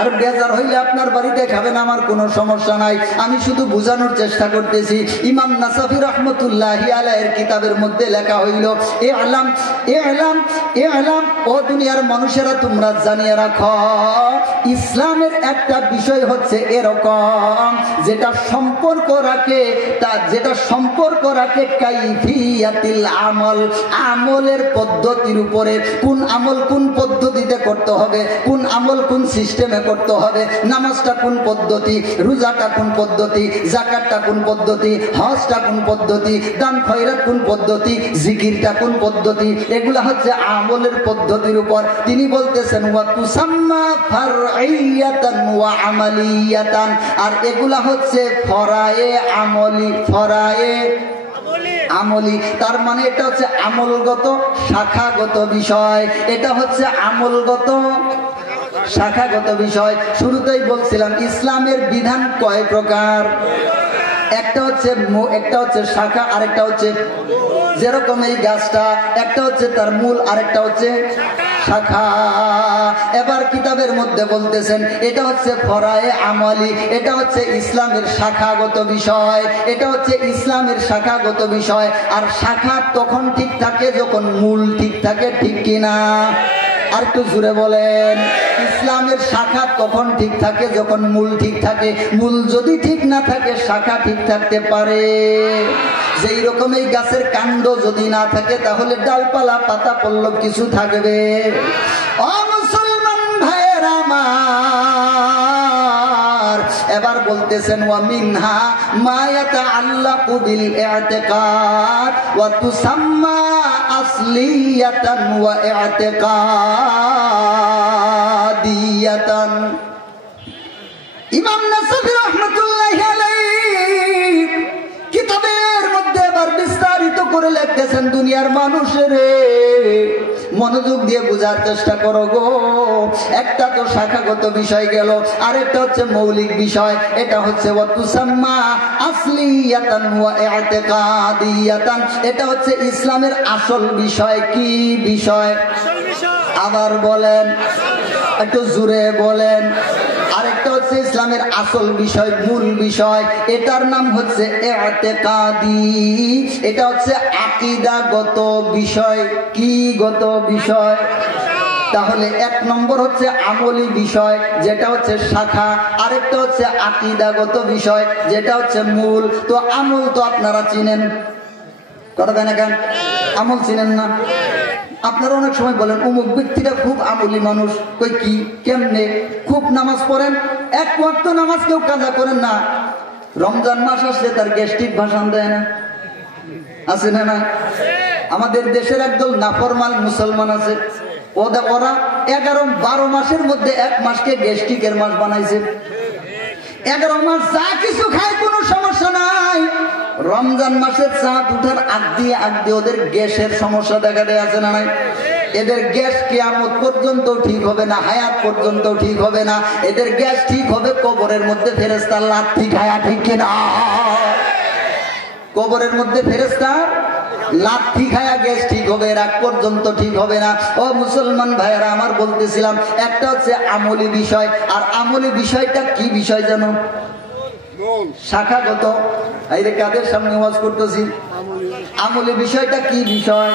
আর বেজার হইলে আপনার বাড়িতে খাবেন, আমার কোনো সমস্যা নাই। আমি শুধু বোঝানোর চেষ্টা করতেছি। ইমাম নাসাফি রহমতুল্লাহি আলাইহির কিতাবের মধ্যে লেখা হইল, ইলাম ইলাম ইলাম, ও দুনিয়ার মানুষেরা তোমরা জানিয়ে রাখো, ইসলামের একটা বিষয় হচ্ছে এরকম যেটা সম্পর্ক রাখে কাইফিয়াতিল আমল, আমলের পদ্ধতির উপরে। কোন আমল কোন পদ্ধতিতে করতে হবে, কোন আমল কোন সিস্টেমে করতে হবে, নামাজটা কোন পদ্ধতি, রোজাটা কোন পদ্ধতি, যাকাতটা কোন পদ্ধতি, হজটা কোন পদ্ধতি, দান খয়রাত কোন পদ্ধতি, জিকিরটা কোন পদ্ধতি, এগুলা হচ্ছে আমলের পদ্ধতির উপর। তিনি বলতেছেন ওয়া তুসাম্মা ফারঈয়াতান ওয়া আমালিয়াতান, আর এগুলা হচ্ছে ফরায়ে আমলি, ফরায়ে আমলি, তার মানে এটা হচ্ছে আমলগত শাখাগত বিষয়, এটা হচ্ছে আমলগত শাখাগত বিষয়। শুরুতেই বলছিলাম ইসলামের বিধান কয় প্রকার? একটা হচ্ছে শাখা, আরেকটা হচ্ছে যেরকম এই গাছটা, একটা হচ্ছে তার মূল, আরেকটা হচ্ছে শাখা। এবার কিতাবের মধ্যে বলতেছেন এটা হচ্ছে ফরায়ে আমালি, এটা হচ্ছে ইসলামের শাখাগত বিষয়, এটা হচ্ছে ইসলামের শাখাগত বিষয়। আর শাখা তখন ঠিক থাকে যখন মূল ঠিক থাকে, ঠিক কিনা? আর একটু জুড়ে বলেন। ইসলামের শাখা তখন ঠিক থাকে যখন মূল ঠিক থাকে। মূল যদি ঠিক না থাকে শাখা ঠিক থাকতে পারে? যেই রকম এই গাছের কাণ্ড যদি না থাকে তাহলে ডালপালা পাতা পল্লব কিছু থাকবে? ও মুসলমান ভাইয়েরা আমার, এবার বলতেছেন ওয়া মিনহা মা ইয়াতাআল্লাকু বিল ইতিকাদ ওয়া তুসাম্মা আসলিয়াতান ওয়া ইতিকাদিয়াতান। ইমাম নাসাফি রাহমাতুল্লাহি আলাইহি কিতাবের মধ্যে এবার বিস্তারিত করে লিখতেছেন, দুনিয়ার মানুষের মনোযোগ দিয়ে বোঝার চেষ্টা করো গো। একটা তো শাখাগত বিষয় গেল, আরেকটা হচ্ছে মৌলিক বিষয়, এটা হচ্ছে ওয়া তুসাম্মা আসলিয়াতান ওয়া ইতিকাদিয়াতান। এটা হচ্ছে ইসলামের আসল বিষয়। কি বিষয়? আবার বলেন, একটু জোরে বলেন। আরেকটা হচ্ছে ইসলামের আসল বিষয়, মূল বিষয়, এটার নাম হচ্ছে ইতিকাদি। এটা হচ্ছে আকীদাগত বিষয়। কি গত বিষয়? তাহলে এক নম্বর হচ্ছে আমলি বিষয়, যেটা হচ্ছে শাখা। আরেকটা হচ্ছে আকীদাগত বিষয়, যেটা হচ্ছে মূল। তো আমল তো আপনারা চিনেন, কথা দেন না কেন? আমল চিনেন না? আপনারা অনেক সময় বলেন অমুক ব্যক্তিটা খুব আমলি মানুষ। কই কি, কেমনে? খুব নামাজ পড়েন, এক ওয়াক্ত নামাজ কেউ কাজা করেন না। রমজান মাস আসলে তার গ্যাস্ট্রিক ভাষণ দেয় না, আছে না? না, আমাদের দেশের একদল নাফরমান মুসলমান আছে, ওরা 11-12 মাসের মধ্যে এক মাসকে গ্যাস্ট্রিকের মাস বানাইছে। 11 মাস যা কিছু খায় কোনো সমস্যা নাই, রমজান মাসের চাঁদ উঠার আগ দিয়ে ওদের গ্যাসের সমস্যা দেখা দেয়, আছে না নাই? এদের গ্যাস কিয়ামত পর্যন্ত ঠিক হবে না, হায়াত পর্যন্ত ঠিক হবে না। এদের গ্যাস ঠিক হবে কবরের মধ্যে ফেরেশতার লাথি খায়া, ঠিক কিনা? কবরের মধ্যে ফেরেশতার লাথি খায়া গ্যাস ঠিক হবে, এর আগ পর্যন্ত ঠিক হবে না। ও মুসলমান ভাইয়েরা আমার, বলতেছিলাম একটা হচ্ছে আমলি বিষয়। আর আমলি বিষয়টা কি বিষয় জানো? শাখাগত। এই যে কাদের সামনে ওয়াজ করতেছি, আমলি বিষয়টা কি বিষয়?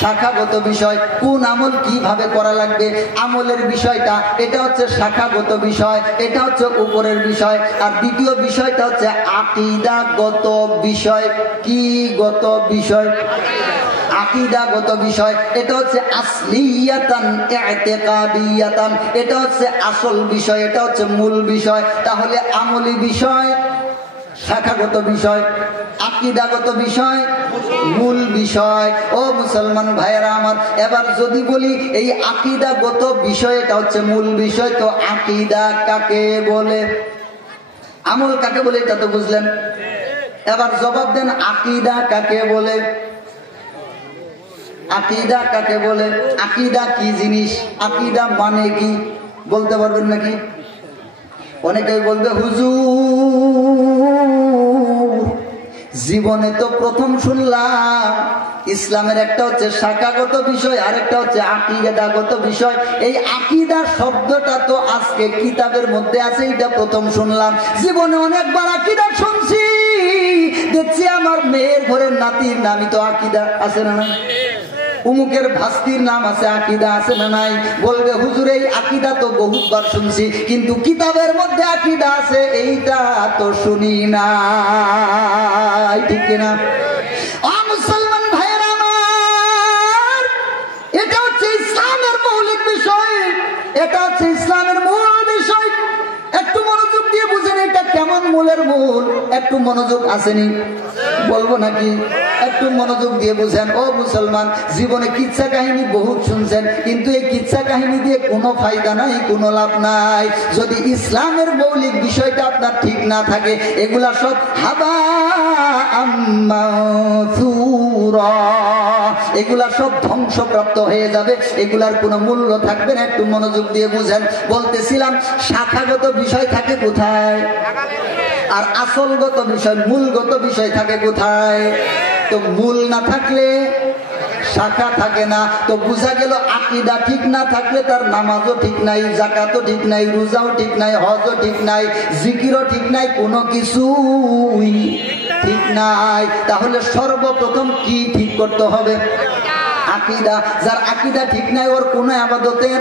শাখাগত বিষয়। কোন আমল কিভাবে করা লাগবে, আমলের বিষয়টা, এটা হচ্ছে শাখাগত বিষয়, এটা হচ্ছে উপরের বিষয়। আর দ্বিতীয় বিষয়টা হচ্ছে আকীদাগত বিষয়। কি গত বিষয়? আকীদাগত বিষয়। এটা হচ্ছে আসলিয়াতান ইতিকাদিয়াতান। এটা হচ্ছে আসল বিষয়, এটা হচ্ছে মূল বিষয়। তাহলে আমলি বিষয়, শাখাগত বিষয়, আকীদাগত বিষয়, মূল বিষয়। ও মুসলমান ভাইয়েরা আমার, এবার যদি বলি এই আকীদাগত বিষয় এটা হচ্ছে মূল বিষয়, তো আকীদা কাকে বলে, আমল কাকে বলে, এটা তো বুঝলেন। এবার জবাব দেন, আকীদা কাকে বলে? আকীদা কাকে বলে? আকীদা কি জিনিস? আকীদা মানে কি বলতে পারবেন নাকি? অনেকেই বলবে হুজুর জীবনে তো প্রথম শুনলাম ইসলামের একটা হচ্ছে শাখাগত বিষয়, আরেকটা হচ্ছে আকীদাগত বিষয়। এই আকীদা শব্দটা তো আজকে কিতাবের মধ্যে আছে, এটা প্রথম শুনলাম। জীবনে অনেকবার আকীদা শুনছি, দেখছি আমার মেয়ের ঘরের নাতির নামই তো আকীদা, আছে না নাই? উমুকের ভাস্তির নাম আছে আকীদা, আছে না নাই? বলবে হুজুর এই আকীদা তো বহুতবার শুনছি, কিন্তু কিতাবের মধ্যে আকীদা আছে এইটা তো শুনি না, ঠিক কিনা? ও মুসলমান ভাইয়েরা আমার, এটা হচ্ছে ইসলামের মৌলিক বিষয়, এটা হচ্ছে ইসলামের মূল বিষয়। একটু মনোযোগ দিয়ে বুঝেন এটা কেমন মূলের মূল, একটু মনোযোগ আসেনি? বলবো নাকি? একটু মনোযোগ দিয়ে বুঝেন। ও মুসলমান, জীবনে কিচ্ছা কাহিনী বহুত শুনছেন, কিন্তু এই কিচ্ছা কাহিনী দিয়ে কোনো ফায়দা নাই, কোনো লাভ নাই। যদি ইসলামের মৌলিক বিষয়টা আপনার ঠিক না থাকে, এগুলা সব হাবা মানসুরা, এগুলা সব ধ্বংসপ্রাপ্ত হয়ে যাবে, এগুলার কোনো মূল্য থাকবে না। একটু মনোযোগ দিয়ে বুঝেন। বলতেছিলাম শাখাগত বিষয় থাকে কোথায়, আর আসলগত বিষয়, মূলগত বিষয় থাকে কোথায়? তো মূল না থাকলে শাখা থাকে না। তো বোঝা গেল আকীদা ঠিক না থাকলে তার নামাজও ঠিক নাই, যাকাতও ঠিক নাই, রোজাও ঠিক নাই, হজও ঠিক নাই, জিকিরও ঠিক নাই, কোনো কিছুই ঠিক নাই। তাহলে সর্বপ্রথম কি ঠিক করতে হবে? আকীদা। যার আকীদা ঠিক নাই ওর কোনো ইবাদতের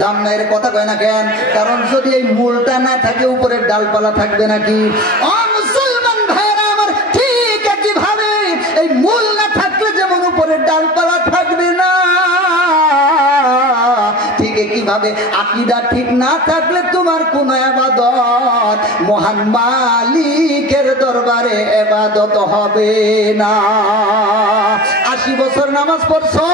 দাম নাই। এর কথা কয় না কেন? কারণ যদি এই মূলটা না থাকে উপরের ডালপালা থাকবে নাকি? ও মুসলমান ভাইরা আমার, ঠিক একইভাবে এই মূল না থাকলে যেমন উপরের ডালপালা থাকবে না, ঠিক একইভাবে আকীদা ঠিক না থাকলে তোমার কোন ইবাদত মহান মালিকের দরবারে ইবাদত হবে না। 80 বছর নামাজ পড়ছো,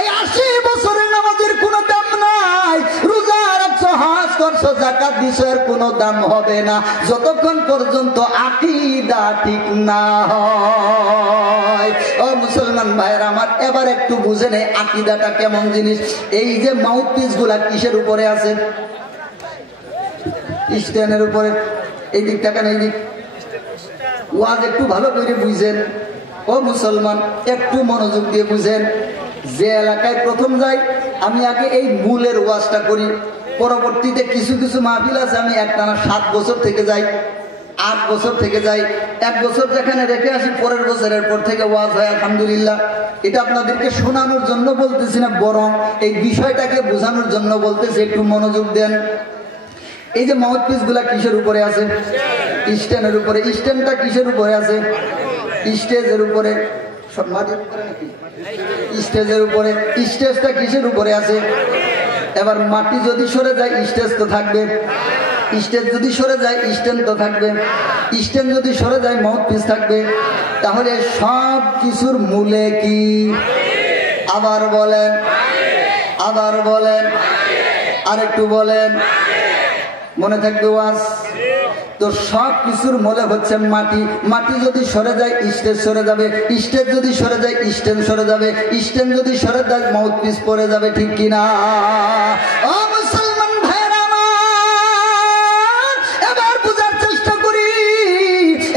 এই 80 বছরের নামাজের কোনো দাম নাই। রোজা রাখছো, হজ করছো, যাকাত দিছো, এর কোনো দাম হবে না যতক্ষণ পর্যন্ত আকীদা ঠিক না হয়। ও মুসলমান ভাইয়েরা আমার, এবার একটু বুঝে নেই আকীদাটা কেমন জিনিস। এই যে মাউথপিস গুলা কিসের উপরে আছে? স্ট্যান্ডের উপরে। এই দিকটা কেন? এই দিক ওয়াজ একটু ভালো করে বুঝেন। ও মুসলমান, একটু মনোযোগ দিয়ে বুঝেন। যে এলাকায় প্রথম যাই আমি আগে এই মূলের ওয়াজটা করি, পরবর্তীতে কিছু কিছু মাহফিল আছে আমি একটানা 7 বছর থেকে যাই, 8 বছর থেকে যাই। 1 বছর যেখানে রেখে আসি, পরের বছরের পর থেকে ওয়াজ হয় আলহামদুলিল্লাহ। এটা আপনাদেরকে শোনানোর জন্য বলতেছি না, বরং এই বিষয়টাকে বোঝানোর জন্য বলতেছি, একটু মনোযোগ দেন। এই যে মাউথপিস গুলা কিসের উপরে আছে? স্ট্যান্ডের উপরে। স্ট্যান্ডটা কিসের উপরে আছে? স্টেজের উপরে। সব মাটির উপরে নাকি? স্টেজের উপরে। স্টেজটা কিসের উপরে আছে? এবার মাটি যদি সরে যায় স্টেজ তো থাকবে, স্টেজ যদি সরে যায় স্ট্যান্ড তো থাকবে, স্ট্যান্ড যদি সরে যায় মাউথপিস থাকবে। তাহলে সব কিছুর মূলে কি? আবার বলেন, আবার বলেন, আরেকটু বলেন, মনে থাকবে ওয়াজ। তো সব কিছুর মূলে হচ্ছে মাটি। মাটি যদি সরে যায় স্টেজ সরে যাবে, স্টেজ যদি সরে যায় স্ট্যান্ড সরে যাবে, স্ট্যান্ড যদি সরে যায় মাউথপিস পড়ে যাবে, ঠিক কিনা? ও মুসলমান ভাইরা আমার, এবার বুঝার চেষ্টা করি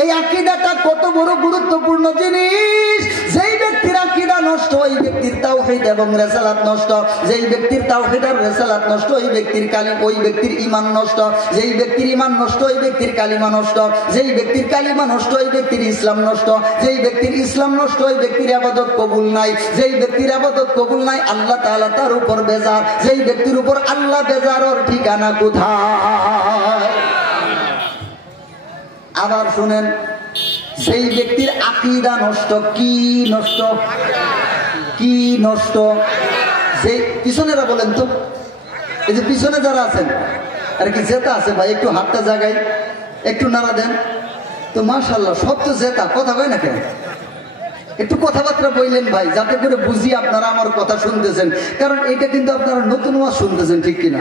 এই আকীদাটা কত বড় গুরুত্বপূর্ণ জিনিস। যেই ব্যক্তির আকীদা নষ্ট, ওই ব্যক্তির তাওহীদ এবং রিসালাত নষ্ট। যেই ব্যক্তির তাওহীদ আর রিসালাত নষ্ট, ওই ব্যক্তির ওই ব্যক্তির ঈমান নষ্ট। যেই ব্যক্তির ঈমান নষ্ট, ওই ব্যক্তির কালিমা নষ্ট। যেই ব্যক্তির কালিমা নষ্ট, ওই ব্যক্তির ইসলাম নষ্ট। যেই ব্যক্তির ইসলাম নষ্ট, ওই ব্যক্তির ইবাদত কবুল নাই। যেই ব্যক্তির ইবাদত কবুল নাই, আল্লাহ তাআলা তার উপর বেজার। যেই ব্যক্তির উপর আল্লাহ বেজার, ওর ঠিকানা কোথায়? আবার শুনেন, সেই ব্যক্তির আকীদা নষ্ট। কি নষ্ট? কি নষ্ট? যে পিছনেরা বলেন তো, এই যে পিছনে যারা আছেন আর কি জেতা আছে ভাই, একটু হাতটা জাগাই, একটু নাড়া দেন তো। মাশাআল্লাহ, সব তো জেতা। কথা কয় না কেন? একটু কথাবার্তা বললেন ভাই, যাতে করে বুঝি আপনারা আমার কথা শুনতেছেন। কারণ এটা কিন্তু আপনারা নতুন ওয়াজ শুনতেছেন, ঠিক কিনা?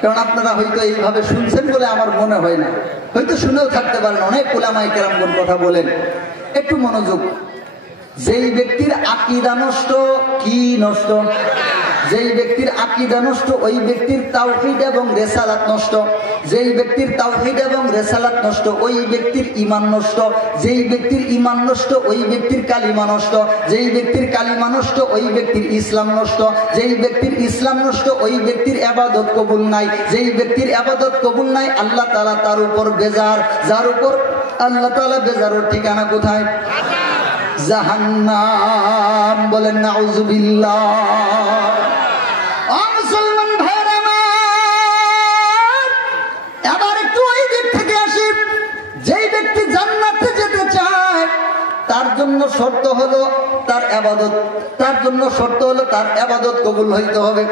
কারণ আপনারা হয়তো এইভাবে শুনছেন বলে আমার মনে হয় না, হয়তো শুনেও থাকতে পারেন। অনেক উলামায়ে কেরামগণ কথা বলেন, একটু মনোযোগ। যেই ব্যক্তির আকীদা নষ্ট, কি নষ্ট? যেই ব্যক্তির আকীদা নষ্ট, ওই ব্যক্তির তাওহীদ এবং রিসালাত নষ্ট। যেই ব্যক্তির তাওহীদ এবং রিসালাত নষ্ট, ওই ব্যক্তির ঈমান নষ্ট। যেই ব্যক্তির ঈমান নষ্ট, ওই ব্যক্তির কালিমা নষ্ট। যেই ব্যক্তির কালিমা নষ্ট, ওই ব্যক্তির ইসলাম নষ্ট। যেই ব্যক্তির ইসলাম নষ্ট, ওই ব্যক্তির ইবাদত কবুল নাই। যেই ব্যক্তির ইবাদত কবুল নাই, আল্লাহ তাআলা তার উপর বেজার। যার উপর আল্লাহ তাআলা বেজার, ওর ঠিকানা কোথায়? জাহান্নাম। বলেন নাউযুবিল্লাহ। মুসলমান ভাইরা আমার, এবার একটু ওই দিক থেকে আসি। যেই ব্যক্তি জান্নাতে যেতে চায়, তার জন্য শর্ত হলো তার ইবাদত, তার জন্য শর্ত হলো তার ইবাদত কবুল হইতে হবে।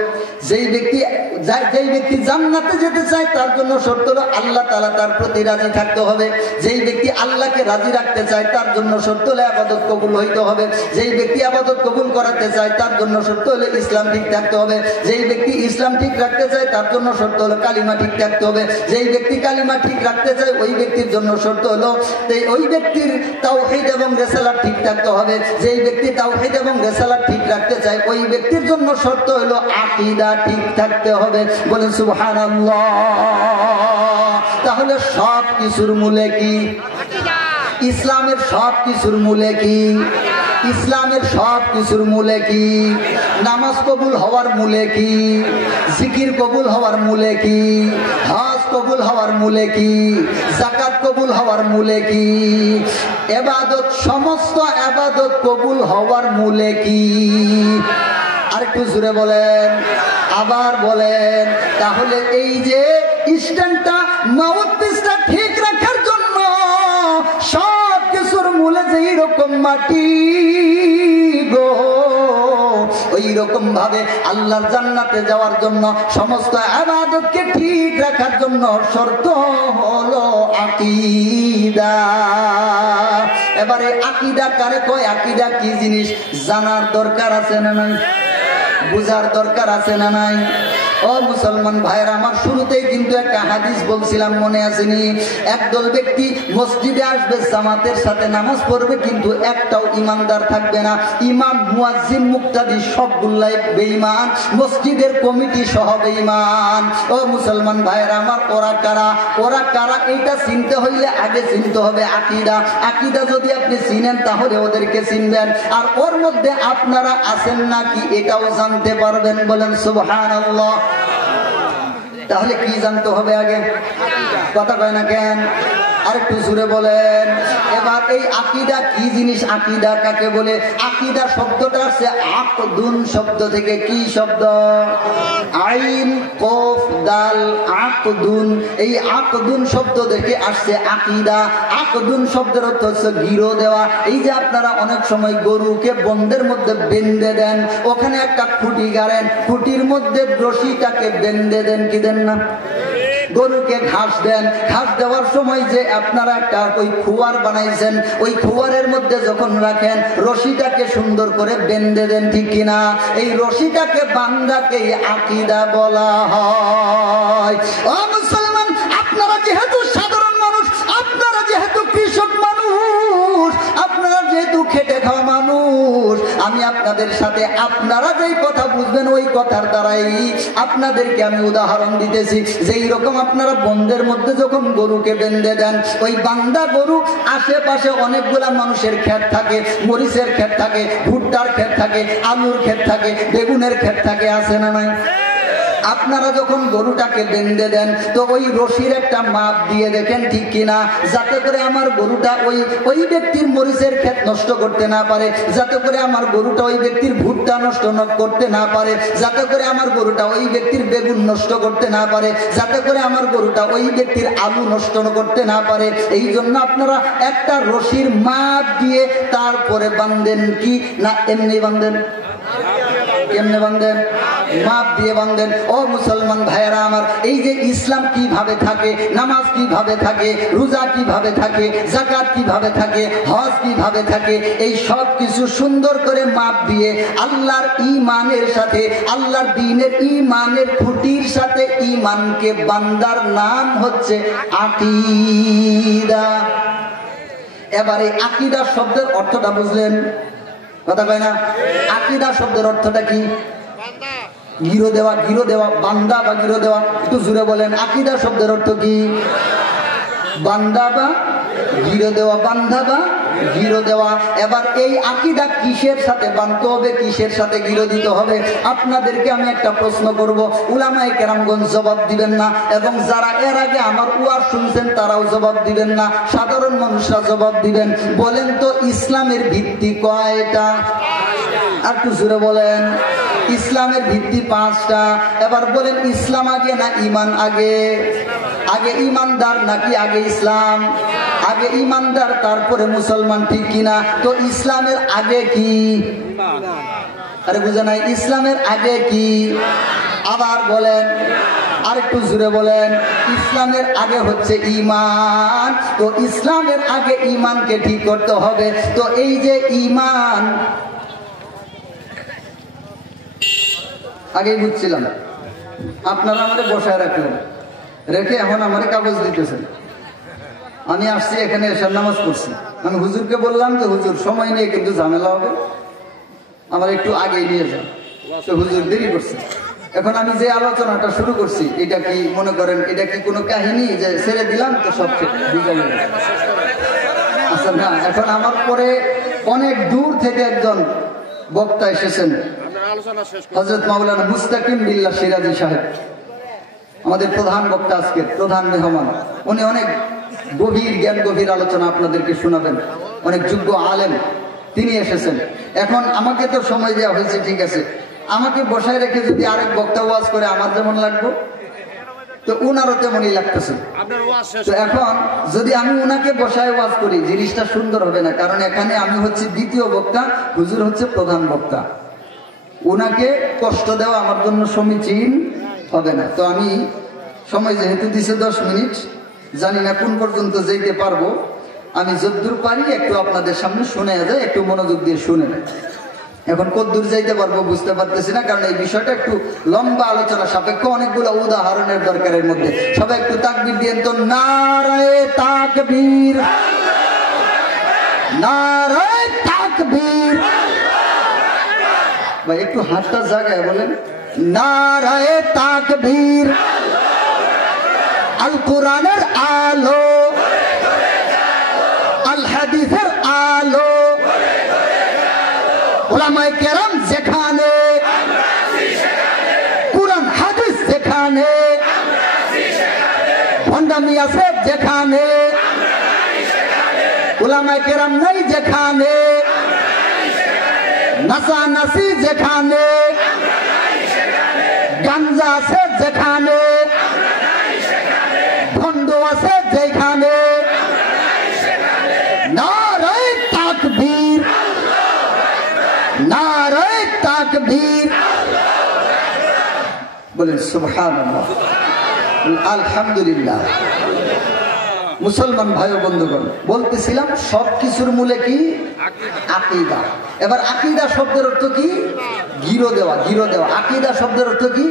যেই ব্যক্তি জান্নাতে যেতে চায়, তার জন্য শর্ত হলো আল্লাহ তাআলা তার প্রতি রাজি থাকতে হবে। যেই ব্যক্তি আল্লাহকে রাজি রাখতে চায়, তার জন্য শর্ত হলো ইবাদত কবুল হইতে হবে। যেই ব্যক্তি ইবাদত কবুল করাতে চায়, তার জন্য শর্ত হলো ইসলাম ঠিক থাকতে হবে। যেই ব্যক্তি ইসলাম ঠিক রাখতে চায়, তার জন্য শর্ত হলো কালিমা ঠিক থাকতে হবে। যেই ব্যক্তি কালিমা ঠিক রাখতে চায়, ওই ব্যক্তির জন্য শর্ত হলো ওই ব্যক্তির তাওহীদ এবং রিসালাত ঠিক থাকতে হবে। যেই ব্যক্তি তাওহীদ এবং রিসালাত ঠিক রাখতে চায়, ওই ব্যক্তির জন্য শর্ত হলো আকীদা ঠিক থাকতে হবে। বলেন সুবহানাল্লাহ। তাহলে সব কিছুর মূলে কি? ইসলামের সব কিছুর মূলে কি? ইসলামের সব কিছুর মূলে কি? নামাজ কবুল হওয়ার মূলে কি? জিকির কবুল হওয়ার মূলে কি? হজ কবুল হওয়ার মূলে কি? যাকাত কবুল হওয়ার মূলে কি? ইবাদত, সমস্ত ইবাদত কবুল হওয়ার মূলে কি? আরেকটু জোরে বলেন, আবার বলেন। তাহলে এই যে স্ট্যান্ডটা, মাউথপিসটা ঠিক রাখার জন্য সব কিছুর মূলে যে এইরকম মাটি গো, ওই রকম ভাবে আল্লাহর জান্নাতে যাওয়ার জন্য সমস্ত ইবাদতকে ঠিক রাখার জন্য শর্ত হলো আকীদা। এবারে আকীদা কারে কয়? আকীদা কি জিনিস জানার দরকার আছে না নাই? বুঝার দরকার আছে না নাই? ও মুসলমান ভাইরা আমার, শুরুতেই কিন্তু একটা হাদিস বলছিলাম, মনে আসেনি? একদল ব্যক্তি মসজিদে আসবে, জামাতের সাথে নামাজ পড়বে, কিন্তু একটাও ইমানদার থাকবে না। ইমাম, মুয়াজ্জিন, মুক্তাদি সবগুলাই বেঈমান, মসজিদের কমিটি সহ বেঈমান। ও মুসলমান ভাইরা আমার, ওরা কারা? ওরা কারা এইটা চিনতে হইলে আগে চিনতে হবে আকীদা। আকীদা যদি আপনি চিনেন তাহলে ওদেরকে চিনবেন, আর ওর মধ্যে আপনারা আছেন নাকি এটাও জানতে পারবেন। বলেন সুবহানাল্লাহ। তাহলে কি জানতে হবে আগে? কথা কয় না কেন? আরেকটু জোরে বলেন। এবার এই আকীদা কি জিনিস? আকীদা কাকে বলে? আকীদা শব্দটা আসছে আকদুন শব্দ থেকে। কি শব্দ? আইন কফ দাল আকদুন। এই আকদুন শব্দ থেকে আসছে আকীদা। আকদুন শব্দের অর্থ হচ্ছে গিরো দেওয়া। এই যে আপনারা অনেক সময় গরুকে বন্ধের মধ্যে বেঁধে দেন, ওখানে একটা খুঁটি গাড়েন, খুঁটির মধ্যে রশিটাকে বেঁধে দেন, কি দেন না? গরুকে ঘাস দেন, ঘাস দেওয়ার সময় যে আপনারা একটা ওই খোয়ার বানাইছেন, ওই খোয়ারের মধ্যে যখন রাখেন রশিটাকে সুন্দর করে বেঁধে দেন, ঠিক কিনা? এই রশিটাকে বান্দাকে আকীদা বলা হয়। ও মুসলমান, আপনারা যেহেতু সাধারণ মানুষ, আপনারা যেহেতু কৃষক মানুষ, আপনারা যেহেতু খেটে খাওয়া মানুষ, আমি আপনাদের সাথে আপনারা যেই কথা বুঝবেন ওই কথার দ্বারাই আপনাদেরকে আমি উদাহরণ দিতেছি। যেই রকম আপনারা বন্ধের মধ্যে যখন গরুকে বেঁধে দেন, ওই বান্দা গরু আশেপাশে অনেকগুলা মানুষের ক্ষেত থাকে, মরিচের ক্ষেত থাকে, ভুট্টার ক্ষেত থাকে, আলুর ক্ষেত থাকে, বেগুনের ক্ষেত থাকে, আছে না নাই? আপনারা যখন গরুটাকে বেঁধে দেন তো ওই রশির একটা মাপ দিয়ে দেখেন, ঠিক কিনা, যাতে করে আমার গরুটা ওই ব্যক্তির মরিচের ক্ষেত নষ্ট করতে না পারে, যাতে করে আমার গরুটা ওই ব্যক্তির ভুট্টা নষ্ট করতে না পারে, যাতে করে আমার গরুটা ওই ব্যক্তির বেগুন নষ্ট করতে না পারে, যাতে করে আমার গরুটা ওই ব্যক্তির আলু নষ্ট করতে না পারে। এই জন্য আপনারা একটা রশির মাপ দিয়ে তারপরে বাঁধেন, কি না এমনি বাঁধেন? কেমনে বাঁধেন? মাপ দিয়ে বাঁধেন। ও মুসলমান ভাইয়েরা আমার, এই যে ইসলাম কিভাবে থাকে, নামাজ কিভাবে থাকে, রোজা কিভাবে থাকে, যাকাত কিভাবে থাকে, হজ কিভাবে থাকে, এই সব কিছু সুন্দর করে মাপ দিয়ে আল্লাহর ঈমানের সাথে, আল্লাহর দ্বীনের ঈমানের খুঁটির সাথে ঈমানকে বান্দার নাম হচ্ছে আকীদা। এবারে আকীদা শব্দের অর্থটা বুঝলেন? কথা কয় না? আকীদা শব্দের অর্থটা কি? গিরো দেওয়া, গিরো দেওয়া, বান্দা বা গিরো দেওয়া। একটু জুড়ে বলেন, আকীদা শব্দের অর্থ কি? বান্দা বা গিরো দেওয়া, বান্দা বা গিরো দেওয়া। এবার এই আকীদা কিসের সাথে বাঁধতে হবে, কিসের সাথে গিরো দিতে হবে? আপনাদেরকে আমি একটা প্রশ্ন করব, উলামায়ে কেরামগণ জবাব দিবেন না, এবং যারা এর আগে আমার ওয়াজ শুনছেন তারাও জবাব দিবেন না, সাধারণ মানুষরা জবাব দিবেন। বলেন তো, ইসলামের ভিত্তি কয়টা? আর একটু জোরে বলেন। ইসলামের ভিত্তি 5টা। এবার বলেন, ইসলাম আগে না ঈমান আগে? আগে ঈমানদার নাকি আগে ইসলাম? আগে ঈমানদার তারপরে মুসলমান, ঠিক কিনা? তো ইসলামের আগে কি? আরে বুঝে নাই, ইসলামের আগে কি? আবার বলেন, আরেকটু জোরে বলেন। ইসলামের আগে হচ্ছে ঈমান। তো ইসলামের আগে ঈমানকে ঠিক করতে হবে। তো এই যে ঈমান আগেই বুঝছিলাম, আপনারা আমারে বসায় রাখলেন, রেখে এখন আমারে কাগজ দিতেছেন। আমি আসছি এখানে এশার নামাজ পড়ছি, আমি হুজুরকে বললাম যে হুজুর সময় নিয়ে কিন্তু ঝামেলা হবে, আমার একটু আগেই নিয়ে যান। তো হুজুর দেরি করছে। এখন আমি যে আলোচনাটা শুরু করছি, এটা কি মনে করেন এটা কি কোনো কাহিনী যে ছেড়ে দিলাম তো সব বিজয়? আচ্ছা না, এখন আমার পরে অনেক দূর থেকে একজন বক্তা এসেছেন, হযরত মাওলানা মুস্তাকিম বিল্লাহ সিরাজি সাহেব, আমাদের প্রধান বক্তা, আজকের প্রধান মেহমান। উনি অনেক গভীর জ্ঞান, গভীর আলোচনা আপনাদেরকে শোনাবেন, অনেক যোগ্য আলেম তিনি এসেছেন। এখন আমাকে তো সময় দেওয়া হয়েছে, ঠিক আছে, আমাকে বসায় রেখে যদি আরেক বক্তা ওয়াজ করে আমার যেমন লাগবে, তো উনারও তেমনই লাগতেছে। তো এখন যদি আমি উনাকে বসায় ওয়াজ করি, জিনিসটা সুন্দর হবে না, কারণ এখানে আমি হচ্ছে দ্বিতীয় বক্তা, হুজুর হচ্ছে প্রধান বক্তা। উনাকে কষ্ট দেওয়া আমার জন্য সমীচীন হবে না। তো আমি সময় যেহেতু দিছে 10 মিনিট, জানি না কোন পর্যন্ত যেতে পারবো, আমি যতদূর পারি একটু আপনাদের সামনে শুনে যায়, একটু মনোযোগ দিয়ে শুনেন। এখন কতদূর যাইতে পারবো বুঝতে পারতেছি না, কারণ এই বিষয়টা একটু লম্বা আলোচনা সাপেক্ষ, অনেকগুলো উদাহরণের দরকারের মধ্যে। সবাই একটু তাকবীর দিয়েন তো, নারায়ে তাকবীর, নারায়ে তাকবীর। ভাই একটু হাতটা জায়গায় বলেন, নারায়ে তাকবীর। আল কোরআনের আলো, আল হাদিসের আলো, উলামায়ে কেরাম যেখানে, কোরআন হাদিস যেখানে, ভণ্ডামি আছে যেখানে, উলামায়ে কেরাম নাই যেখানে, নাচানাচি যেখানে, গাঞ্জা আছে যেখানে, ভণ্ড আছে যেখানে, নারায়ে তাকবীর, নারায়ে তাকবীর। বলেন সুবহানাল্লাহ, আলহামদুলিল্লাহ। মুসলমান ভাই ও বন্ধুগণ, বলতেছিলাম সব কিছুর মূলে কি? আকীদা। এবার আকীদা শব্দের অর্থ কি? গিরো দেওয়া, গিরো দেওয়া। আকীদা শব্দের অর্থ কি?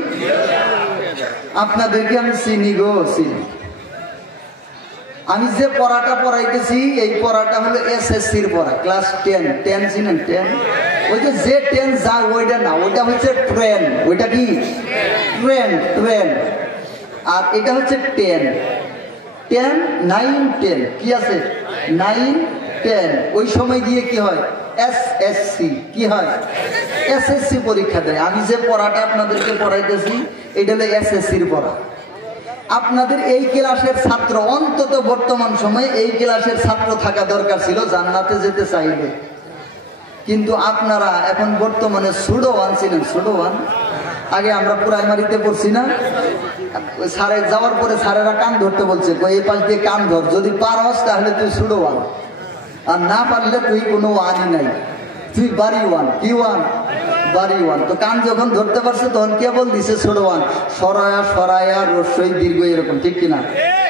আপনাদেরকে আমি চিনি গো, চিনি। আমি যে পড়াটা পড়াইতেছি, এই পড়াটা হলো এসএসসির পড়া, ক্লাস 10। 10 চিনেন? 10 ওই যে 10 যা, ওইটা না, ওইটা হচ্ছে ট্রেন। ওইটা কি? Train, train. আর এটা হচ্ছে 10, 9, 10 কি আছে? 9, 10। ওই সময় গিয়ে কি হয়? এসএসসি। কি হয়? এসএসসি পরীক্ষা দেয়। আমি যে পড়াটা আপনাদেরকে পড়াইতেছি, এটা হলো এসএসসির পড়া। আপনাদের এই ক্লাসের ছাত্র, অন্তত বর্তমান সময়ে এই ক্লাসের ছাত্র থাকা দরকার ছিল জান্নাতে যেতে চাইলে। কিন্তু আপনারা এখন বর্তমানে সুডো ওয়ান ছিলেন, সুডো ওয়ান। আগে আমরা প্রাইমারিতে পড়ছি না, স্যারে যাওয়ার পরে স্যারেরা কান ধরতে বলছে, এই পাশ দিয়ে কান ধর, যদি পারস তাহলে তুই সুডো ওয়ান, আর না পারলে তুই কোনো ওয়ানই নাই, তুই বাড়ি ওয়ান। কি ওয়ান? বাড়ি ওয়ান। তো কান যখন ধরতে পারছে তখন কে বল দিছে সুডো ওয়ান, সরায়া সরায়া রস্যই দীর্ঘ, এরকম, ঠিক কিনা?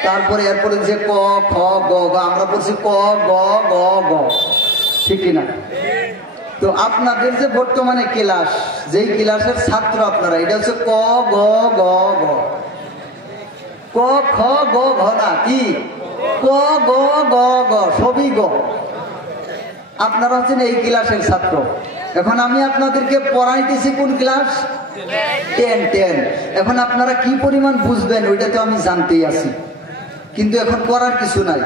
তারপরে এরপরে যে ক খ গ গ, আমরা পড়ছি ক গ গ গ, ঠিক কিনা? তো আপনাদের যে বর্তমানে ক্লাস, যেই ক্লাসের ছাত্র আপনারা, এটা হচ্ছে ক গ গ গ, ক খ গ ঘ না, কি? ক গ গ গ, সবই গ। আপনারা হচ্ছেন এই ক্লাসের ছাত্র। এখন আমি আপনাদেরকে পড়াইতেছি কোন ক্লাস? 10। এখন আপনারা কি পরিমাণ বুঝবেন ওইটা তো আমি জানতেই আছি, কিন্তু এখন করার কিছু নাই।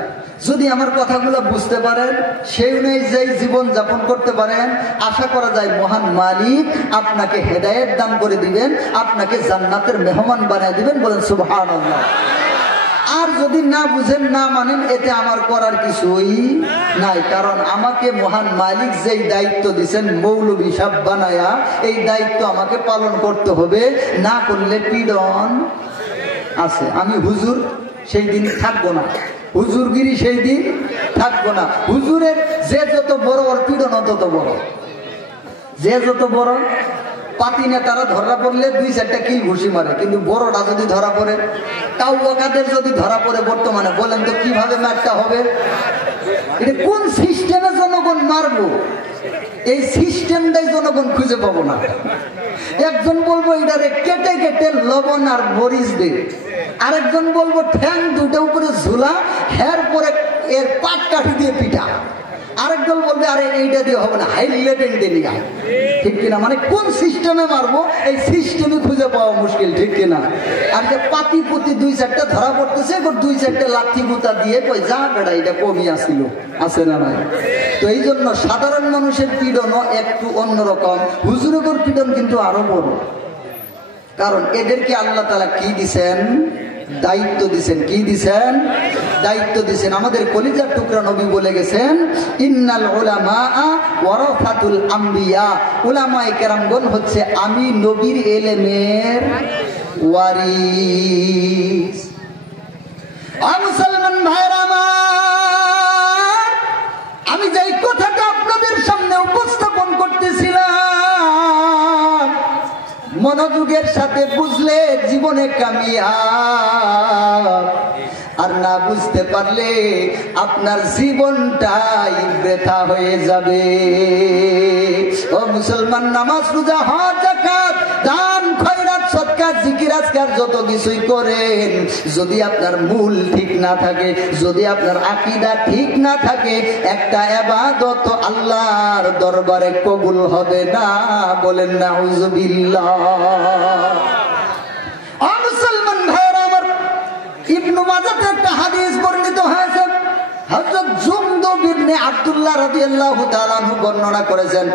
যদি আমার কথাগুলো বুঝতে পারেন, সেই অনুযায়ী জীবন যাপন করতে পারেন, আশা করা যায় মহান মালিক আপনাকে হেদায়েত দান করে দিবেন, আপনাকে জান্নাতের মেহমান বানিয়ে দিবেন। বলেন সুবহানাল্লাহ। আর যদি না বুঝেন, না মানেন, এতে আমার করার কিছুই নাই, কারণ আমাকে মহান মালিক যেই দায়িত্ব দিচ্ছেন মৌলবী সাহেব বানায়া, এই দায়িত্ব আমাকে পালন করতে হবে, না করলে পীড়ন আছে। আমি হুজুর সেই দিন থাকবো না, হুজুরগিরি সেই দিন থাকবো না। হুজুরের যে যত বড়, ওর পীড়ন তত বড়। যে যত বড়, পাতি নেতারা ধরা পড়লে 2-4টা কিল ঘুষি মারে, কিন্তু বড়টা যদি ধরা পড়ে, কাউকাদের যদি ধরা পড়ে বর্তমানে, বলেন তো কিভাবে মারটা হবে? এটা কোন সিস্টেমে জনগণ মারবো? এই সিস্টেমটাই জনগণ খুঁজে পাবো না। একজন বলবো এটারে কেটে কেটে লবণ আর মরিচ দে, আরেকজন বলবো ঠ্যাং দুটো উপরে ঝুলা, হের পরে এর পাট কাঠি দিয়ে পিঠা, আরেক দল বলবে আরে এইটা দিয়ে হবে না, হাই লেভেল দিয়ে নিয়ে আয়। ঠিক কিনা? মানে কোন সিস্টেমে মারবো এই সিস্টেমে খুঁজে পাওয়া মুশকিল। ঠিক কিনা? আর যে পাতি পুতি 2-4টা ধরা পড়তেছে, এবার 2-4টা লাঠি গুতা দিয়ে কই যা বেড়া এটা কমই আসিল, আছে না নাই? তো এই জন্য সাধারণ মানুষের পীড়নও একটু অন্যরকম, হুজুরের পীড়ন কিন্তু আরো বড়। কারণ এদেরকে আল্লাহ তাআলা কি দিছেন? দায়িত্ব দিছেন। কি দিছেন? দায়িত্ব দিছেন। আমাদের কলিজার টুকরা নবী বলে গেছেন, ইন্নাল উলামা ওয়ারাসাতুল আম্বিয়া, উলামায়ে কেরামগণ হচ্ছে আমি নবীর ইলমের ওয়ারিস। মুসলমান ভাইরা আমার, আমি যেই কথাটা আপনাদের সামনে উপস্থাপন করতেছিলাম, মনোযোগের সাথে বুঝলে জীবনে কামিয়াব, আর না বুঝতে পারলে আপনার জীবনটাই বৃথা হয়ে যাবে। ও মুসলমান, নামাজ, রোজা, হজ, যাকাত, দান, খয়রাত, সদকা, জিকির, আজকার যত কিছুই করেন, যদি আপনার মূল ঠিক না থাকে, যদি আপনার আকীদা ঠিক না থাকে, একটা ইবাদত আল্লাহর দরবারে কবুল হবে না। বলেন নাউযুবিল্লাহ। ও মুসলমান ভাইরা আমার, ইবনে মাজাহতে একটা হাদিস বর্ণিত হয়েছে, হযরত জুনদুব ইবনে আব্দুল্লাহ রাদিয়াল্লাহু তাআলা আনহু বর্ণনা করেছেন,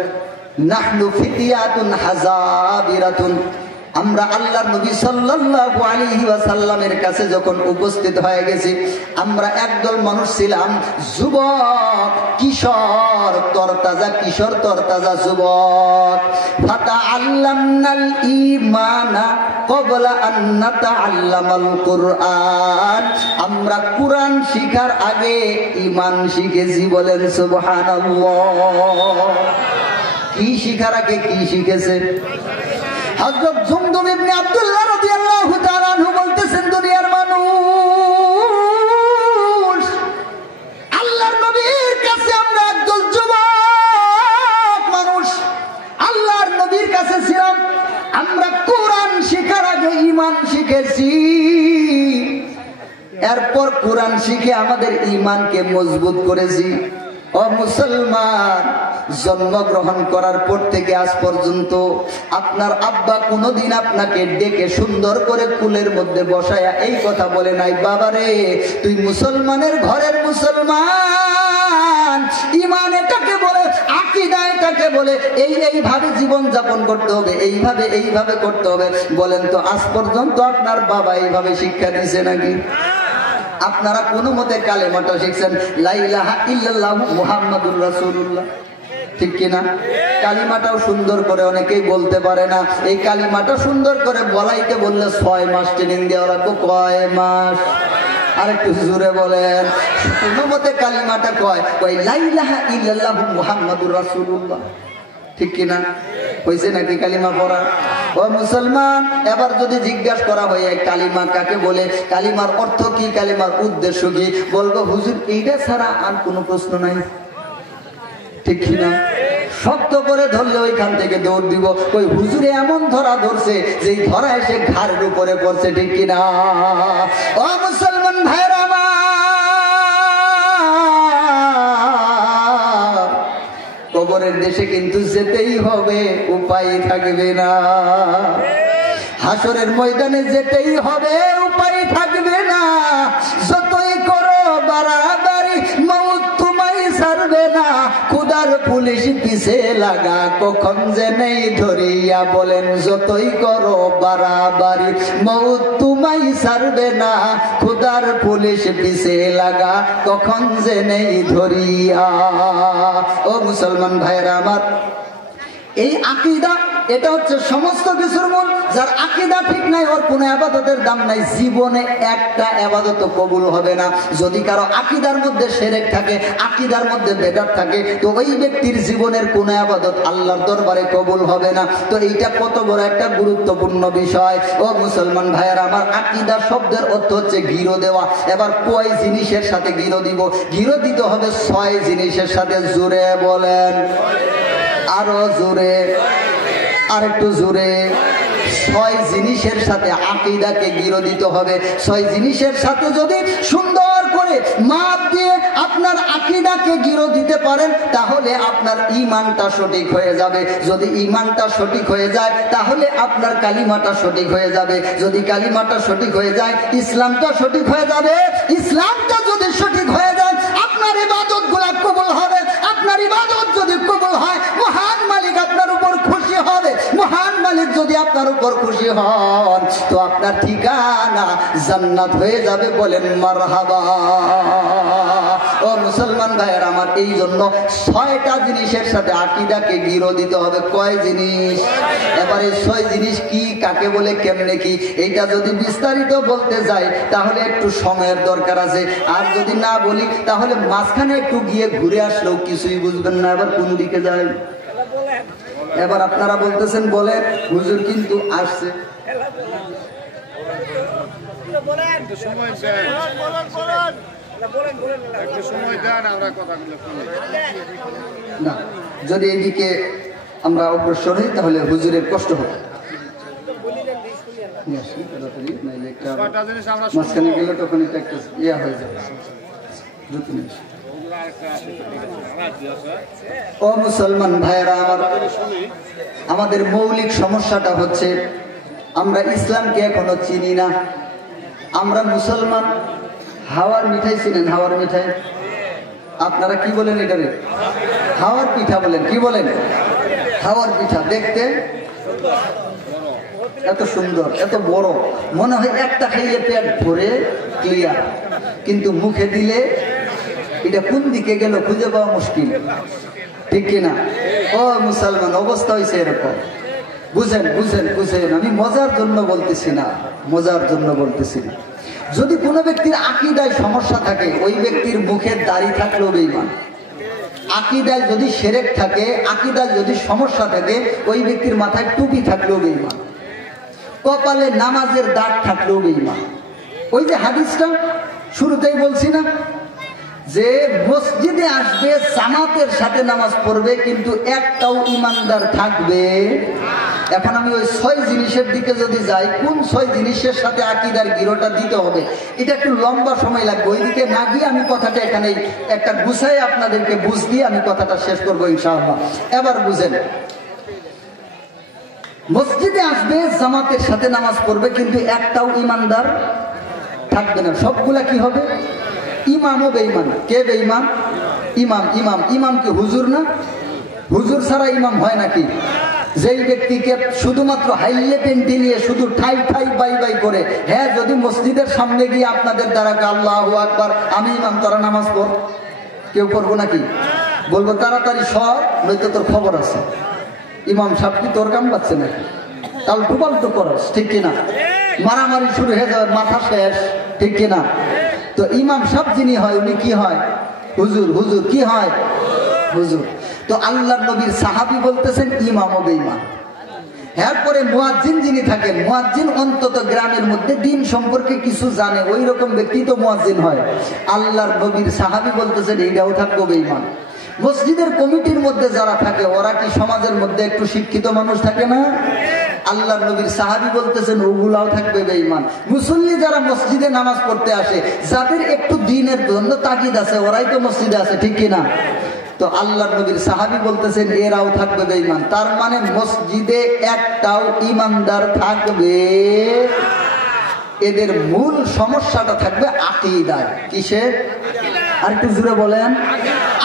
নাহনু ফিতিয়াতুন হাযাবিরাতুন, আমরা আল্লাহর নবী সাল্লাল্লাহু আলাইহি ওয়াসাল্লামের কাছে যখন উপস্থিত হয়ে গেছি, আমরা একদল মানুষ ছিলাম, যুবক, কিশোর, তরতাজা কিশোর, তরতাজা যুবক। ফাতাআল্লামনাল ঈমানা ক্বাবলা আন নাতাআল্লামাল কুরআন, আমরা কুরআন শিখার আগে ঈমান শিখেছি। বলেন সুবহানাল্লাহ। কি শিখার আগে কি শিখেছে? হযরত জুনদুব ইবনে আব্দুল্লাহ রাদিয়াল্লাহু তাআলা আনহু বলতেছেন, দুনিয়ার মানুষ, আল্লাহর নবীর কাছে আমরা একদল যুবক মানুষ আল্লাহর নবীর কাছে ছিলাম, আমরা কোরআন শিখার আগে ঈমান শিখেছি, এরপর কোরআন শিখে আমাদের ঈমানকে মজবুত করেছি। ও মুসলমান, জন্মগ্রহণ করার পর থেকে আজ পর্যন্ত আপনার আব্বা কোনোদিন আপনাকে ডেকে সুন্দর করে কুলের মধ্যে বসায়া এই কথা বলে নাই, বাবারে তুই মুসলমানের ঘরের মুসলমান, ঈমান এটাকে বলে, আকীদা এটাকে বলে, এইভাবে জীবন যাপন করতে হবে, এইভাবে করতে হবে। বলেন তো আজ পর্যন্ত আপনার বাবা এইভাবে শিক্ষা দিয়েছে নাকি? আপনারা কোনো মতে কালেমাটা শিখছেন, লা ইলাহা ইল্লাল্লাহু মুহাম্মাদুর রাসূলুল্লাহ, ঠিক কিনা? কালিমাটাও সুন্দর করে অনেকেই বলতে পারে না। এই কালিমাটা সুন্দর করে বলাইতে বললে 6 মাস ট্রেনিং দেওয়া লাগবে। কয় মাস? আর একটু জোরে বলেন। কোনো মতে কালিমাটা কয় লা ইলাহা ইল্লাল্লাহু মুহাম্মাদুর রাসূলুল্লাহ, ঠিক কিনা? হয়েছে নাকি কালিমা পড়া? ও মুসলমান, এবার যদি জিজ্ঞাসা করা হয় কালিমা কাকে বলে, কালিমার অর্থ কি, কালিমার উদ্দেশ্য কি, বলবো হুজুর এইটা ছাড়া আর কোনো প্রশ্ন নাই, ঠিক কিনা? শক্ত করে ধরলে ওইখান থেকে দৌড় দিব, ওই হুজুরে এমন ধরা ধরছে যে ধরা এসে ঘাড়ের উপরে পড়ছে, ঠিক কিনা? ও মুসলমান ভাইরা আমার, কবরের দেশে কিন্তু যেতেই হবে, উপায় থাকবে না। হাসরের ময়দানে যেতেই হবে, উপায় থাকবে না। যতই করো বাড়াবাড়ি, মউত তোমায় ছাড়বে না। খুদার পুলিশ পিছে লাগা, কখন যে নেই ধরিয়া। বলেন যতই করো বাড়াবাড়ি, মউত তোমায় ছাড়বে না। খুদার পুলিশ পিছে লাগা, কখন যে নেই ধরিয়া। ও মুসলমান ভাইরা আমার, এই আকীদা এটা হচ্ছে সমস্ত কিছুর মূল। যার আকীদা ঠিক নাই, ওর কোনো ইবাদতের দাম নাই, জীবনে একটা ইবাদত কবুল হবে না। যদি কারো আকীদার মধ্যে শিরক থাকে, আকীদার মধ্যে বেদাত থাকে, তো ওই ব্যক্তির জীবনের কোনো ইবাদত আল্লাহর দরবারে কবুল হবে না। তো এইটা কত বড় একটা গুরুত্বপূর্ণ বিষয়। ও মুসলমান ভাইয়েরা আমার, আকীদা শব্দের অর্থ হচ্ছে গিরো দেওয়া। এবার কয় জিনিসের সাথে গিরো দিব? গিরো দিতে হবে 6 জিনিসের সাথে। জোরে বলেন, আরো জোরে, আর একটু জোরে। 6 জিনিসের সাথে আকীদাকে গিরো দিতে হবে। 6 জিনিসের সাথে যদি সুন্দর করে মাপ দিয়ে আপনার আকীদাকে গিরো দিতে পারেন, তাহলে আপনার ঈমানটা সঠিক হয়ে যাবে। যদি ঈমানটা সঠিক হয়ে যায় তাহলে আপনার কালিমাটা সঠিক হয়ে যাবে। যদি কালিমাটা সঠিক হয়ে যায় ইসলামটা সঠিক হয়ে যাবে। ইসলামটা যদি সঠিক হয়ে যায় আপনার ইবাদতগুলো কবুল হবে। আপনার ইবাদত যদি কবুল হয় মহান মালিক আপনার উপর খুশি হবে। মহান মালিক যদি আপনার উপর খুশি হন তো আপনার ঠিকানা জান্নাত হয়ে যাবে। বলেন মারহাবা। ও মুসলমান ভাইয়ের আমার, এই জন্য 6টা জিনিসের সাথে আকীদাকে গিরো দিতে হবে। কয় জিনিস? এবারে 6 জিনিস কি, কাকে বলে, কেমনে কি, এইটা যদি বিস্তারিত বলতে যাই তাহলে একটু সময়ের দরকার আছে। আর যদি না বলি তাহলে মাঝখানে একটু গিয়ে ঘুরে আসলেও কিছুই বুঝবেন না এবার কোন দিকে যায়। এবার আপনারা বলতেছেন বলে হুজুর কিন্তু আসছে, না যদি এদিকে আমরা অগ্রসর হই তাহলে হুজুরের কষ্ট হবে। মাঝখানে গেলে তখন এটা একটা ইয়া হয়ে যাবে। ও মুসলমান ভাইয়েরা আমার, আমাদের মৌলিক সমস্যাটা হচ্ছে আমরা ইসলামকে এখনো চিনি না। আমরা মুসলমান। হাওয়ার মিঠাই চিনেন? হাওয়ার মিঠাই আপনারা কি বলেন? এটারে হাওয়ার পিঠা বলেন। কি বলেন? হাওয়ার পিঠা। দেখতে এত সুন্দর, এত বড়, মনে হয় একটা খাইলে পেট ভরে ক্লিয়ার, কিন্তু মুখে দিলে এটা কোন দিকে গেল খুঁজে পাওয়া মুশকিল, ঠিক কিনা? ও মুসলমান, অবস্থা হয়েছে এরকম। বুঝেন বুঝেন বুঝেন, আমি মজার জন্য বলতেছি না, মজার জন্য বলতেছি না। যদি কোনো ব্যক্তির আকীদায় সমস্যা থাকে ওই ব্যক্তির মুখে দাড়ি থাকলেও বেঈমান। আকীদায় যদি শিরক থাকে, আকীদায় যদি সমস্যা থাকে ওই ব্যক্তির মাথায় টুপি থাকলেও বেঈমান। কপালে নামাজের দাগ থাকলেও বেঈমান। ওই যে হাদিসটা শুরুতেই বলছি না যে মসজিদে আসবে, জামাতের সাথে নামাজ পড়বে, কিন্তু একটাও ইমানদার থাকবে। এখন আমি ওই 6 জিনিসের দিকে যদি যাই, কোন 6 জিনিসের সাথে আকীদার গিরোটা দিতে হবে এটা একটু লম্বা সময় লাগবে। ওইদিকে না গিয়ে আমি কথাটা এখানে একটা গুছাই আপনাদেরকে বুঝ দিয়ে আমি কথাটা শেষ করবো ইনশাআল্লাহ। এবার বুঝেন, মসজিদে আসবে, জামাতের সাথে নামাজ পড়বে, কিন্তু একটাও ইমানদার থাকবে না। সবগুলা কি হবে? ইমামও বেঈমান। কে বেঈমান? ইমাম। ইমাম ইমাম কি হুজুর না? হুজুর ছাড়া ইমাম হয় নাকি? যেই ব্যক্তিকে শুধুমাত্র হাইলে পেন্টি নিয়ে শুধু ঠাই ঠাই বাই বাই করে, হ্যাঁ যদি মসজিদের সামনে গিয়ে আপনাদের দ্বারা আল্লাহু আকবার, আমি ইমাম, তারা নামাজ পড়, কেউ পড়বো নাকি? বলবো তাড়াতাড়ি সর, নয়তো তোর খবর আছে। ইমাম সাহেব কি তোর কাম পাচ্ছে নাকি? তাহলে টুপাল্টু করস, ঠিক কিনা? মারামারি শুরু হয়ে যাবে, মাথা শেষ, ঠিক কিনা? তো ইমাম সাহেব যিনি হয় উনি কি হয়? হুজুর। হুজুর কি হয়? হুজুর। তো আল্লাহর নবীর সাহাবী বলতেছেন ইমামও বেঈমান। এরপরে মুয়াজ্জিন যিনি থাকেন, মুয়াজ্জিন অন্তত গ্রামের মধ্যে দিন সম্পর্কে কিছু জানে, ওই রকম ব্যক্তি তো মুয়াজ্জিন হয়। আল্লাহর নবীর সাহাবী বলতেছেন এইটাও থাকবে বেঈমান। মসজিদের কমিটির মধ্যে যারা থাকে ওরা কি সমাজের মধ্যে একটু শিক্ষিত মানুষ থাকে না? আল্লাহর নবীর সাহাবী বলতেছেন ওগুলাও থাকবে বেঈমান। মুসল্লি যারা মসজিদে নামাজ পড়তে আসে, যাদের একটু দ্বীনের জন্য তাগিদ আছে, ওরাই তো মসজিদে আছে, ঠিক কিনা? তো আল্লাহর নবীর সাহাবী বলতেছেন এরাও থাকবে বেঈমান। তার মানে মসজিদে একটাও ইমানদার থাকবে। এদের মূল সমস্যাটা থাকবে আকীদায়। কিসের? আর একটু জোরে বলেন।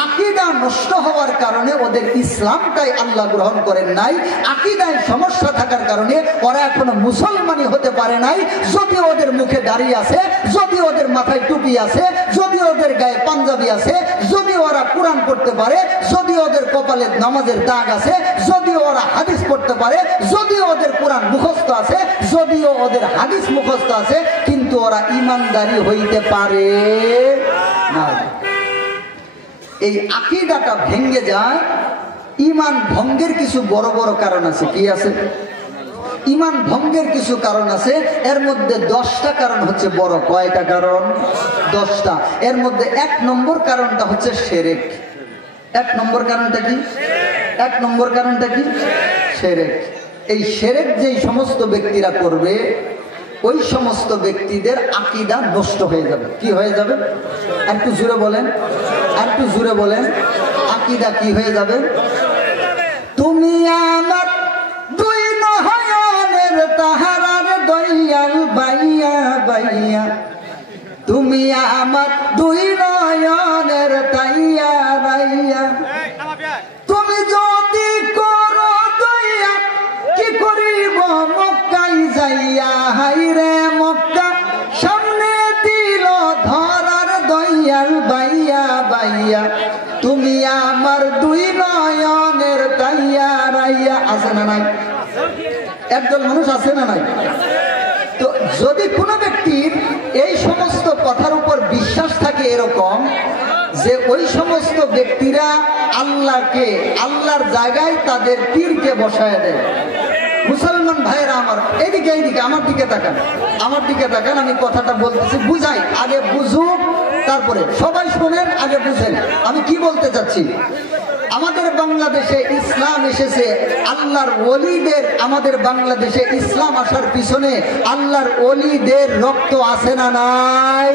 আকীদা নষ্ট হওয়ার কারণে ওদের ইসলামটাই আল্লাহ গ্রহণ করেন নাই। আকীদায় সমস্যা থাকার কারণে ওরা এখনো মুসলমানই হতে পারে নাই। যদি ওদের মুখে দাড়ি আছে, যদি ওদের মাথায় টুপি আছে, যদি ওদের গায়ে পাঞ্জাবি আছে, যদি ওরা কোরআন পড়তে পারে, যদি ওদের কপালে নামাজের দাগ আছে, যদি ওরা হাদিস পড়তে পারে, যদি ওদের কোরআন মুখস্থ আছে, যদিও ওদের হাদিস মুখস্থ আছে, কিন্তু ওরা ইমানদারি হইতে পারে না। এই আকীদাটা ভেঙে যায়। ঈমান ভঙ্গের কিছু বড় বড় কারণ আছে। কি আছে? ঈমান ভঙ্গের কিছু কারণ আছে। এর মধ্যে 10টা কারণ হচ্ছে বড়। কয়টা কারণ? 10টা। এর মধ্যে 1 নম্বর কারণটা হচ্ছে শিরক। 1 নম্বর কারণটা কি? 1 নম্বর কারণটা কি? শিরক। এই শিরক যেই সমস্ত ব্যক্তিরা করবে ওই সমস্ত ব্যক্তিদের আকীদা নষ্ট হয়ে যাবে। কি হয়ে যাবে? একটু জোরে বলেন, একটু জোরে বলেন। আকীদা কি হয়ে যাবে? তুমি আমার দুই নয়নের তাহারার দয়াল বাইয়া বাইয়া, তুমি আমার দুই নয়নের তাইয়া রাইয়া, তুমি যদি করো দয়া কি করিব মক্কায় যাইয়া, হাইরে মক্কা সামনে দিল ধরার দয়াল বাইয়া বাইয়া, তুমি আমার দুই নয়নের তাইয়া রাইয়া। আছে না নাই? একজন মানুষ আছে না নাই? তো যদি কোনো ব্যক্তির এই সমস্ত কথার উপর বিশ্বাস থাকে এরকম যে ওই সমস্ত ব্যক্তিরা আল্লাহকে আল্লাহর জায়গায় তাদের পীরকে বসায় দেয়। মুসলমান ভাইয়েরা আমার, এইদিকে এইদিকে আমার দিকে তাকান, আমার দিকে তাকান, আমি কথাটা বলতেছি বুঝাই, আগে বুঝুক তারপরে সবাই শোনেন, আগে বুঝেন আমি কি বলতে চাচ্ছি। আমাদের বাংলাদেশে ইসলাম এসেছে আল্লাহর ওলিদের, আমাদের বাংলাদেশে ইসলাম আসার পিছনে আল্লাহর ওলিদের রক্ত আছে না নাই?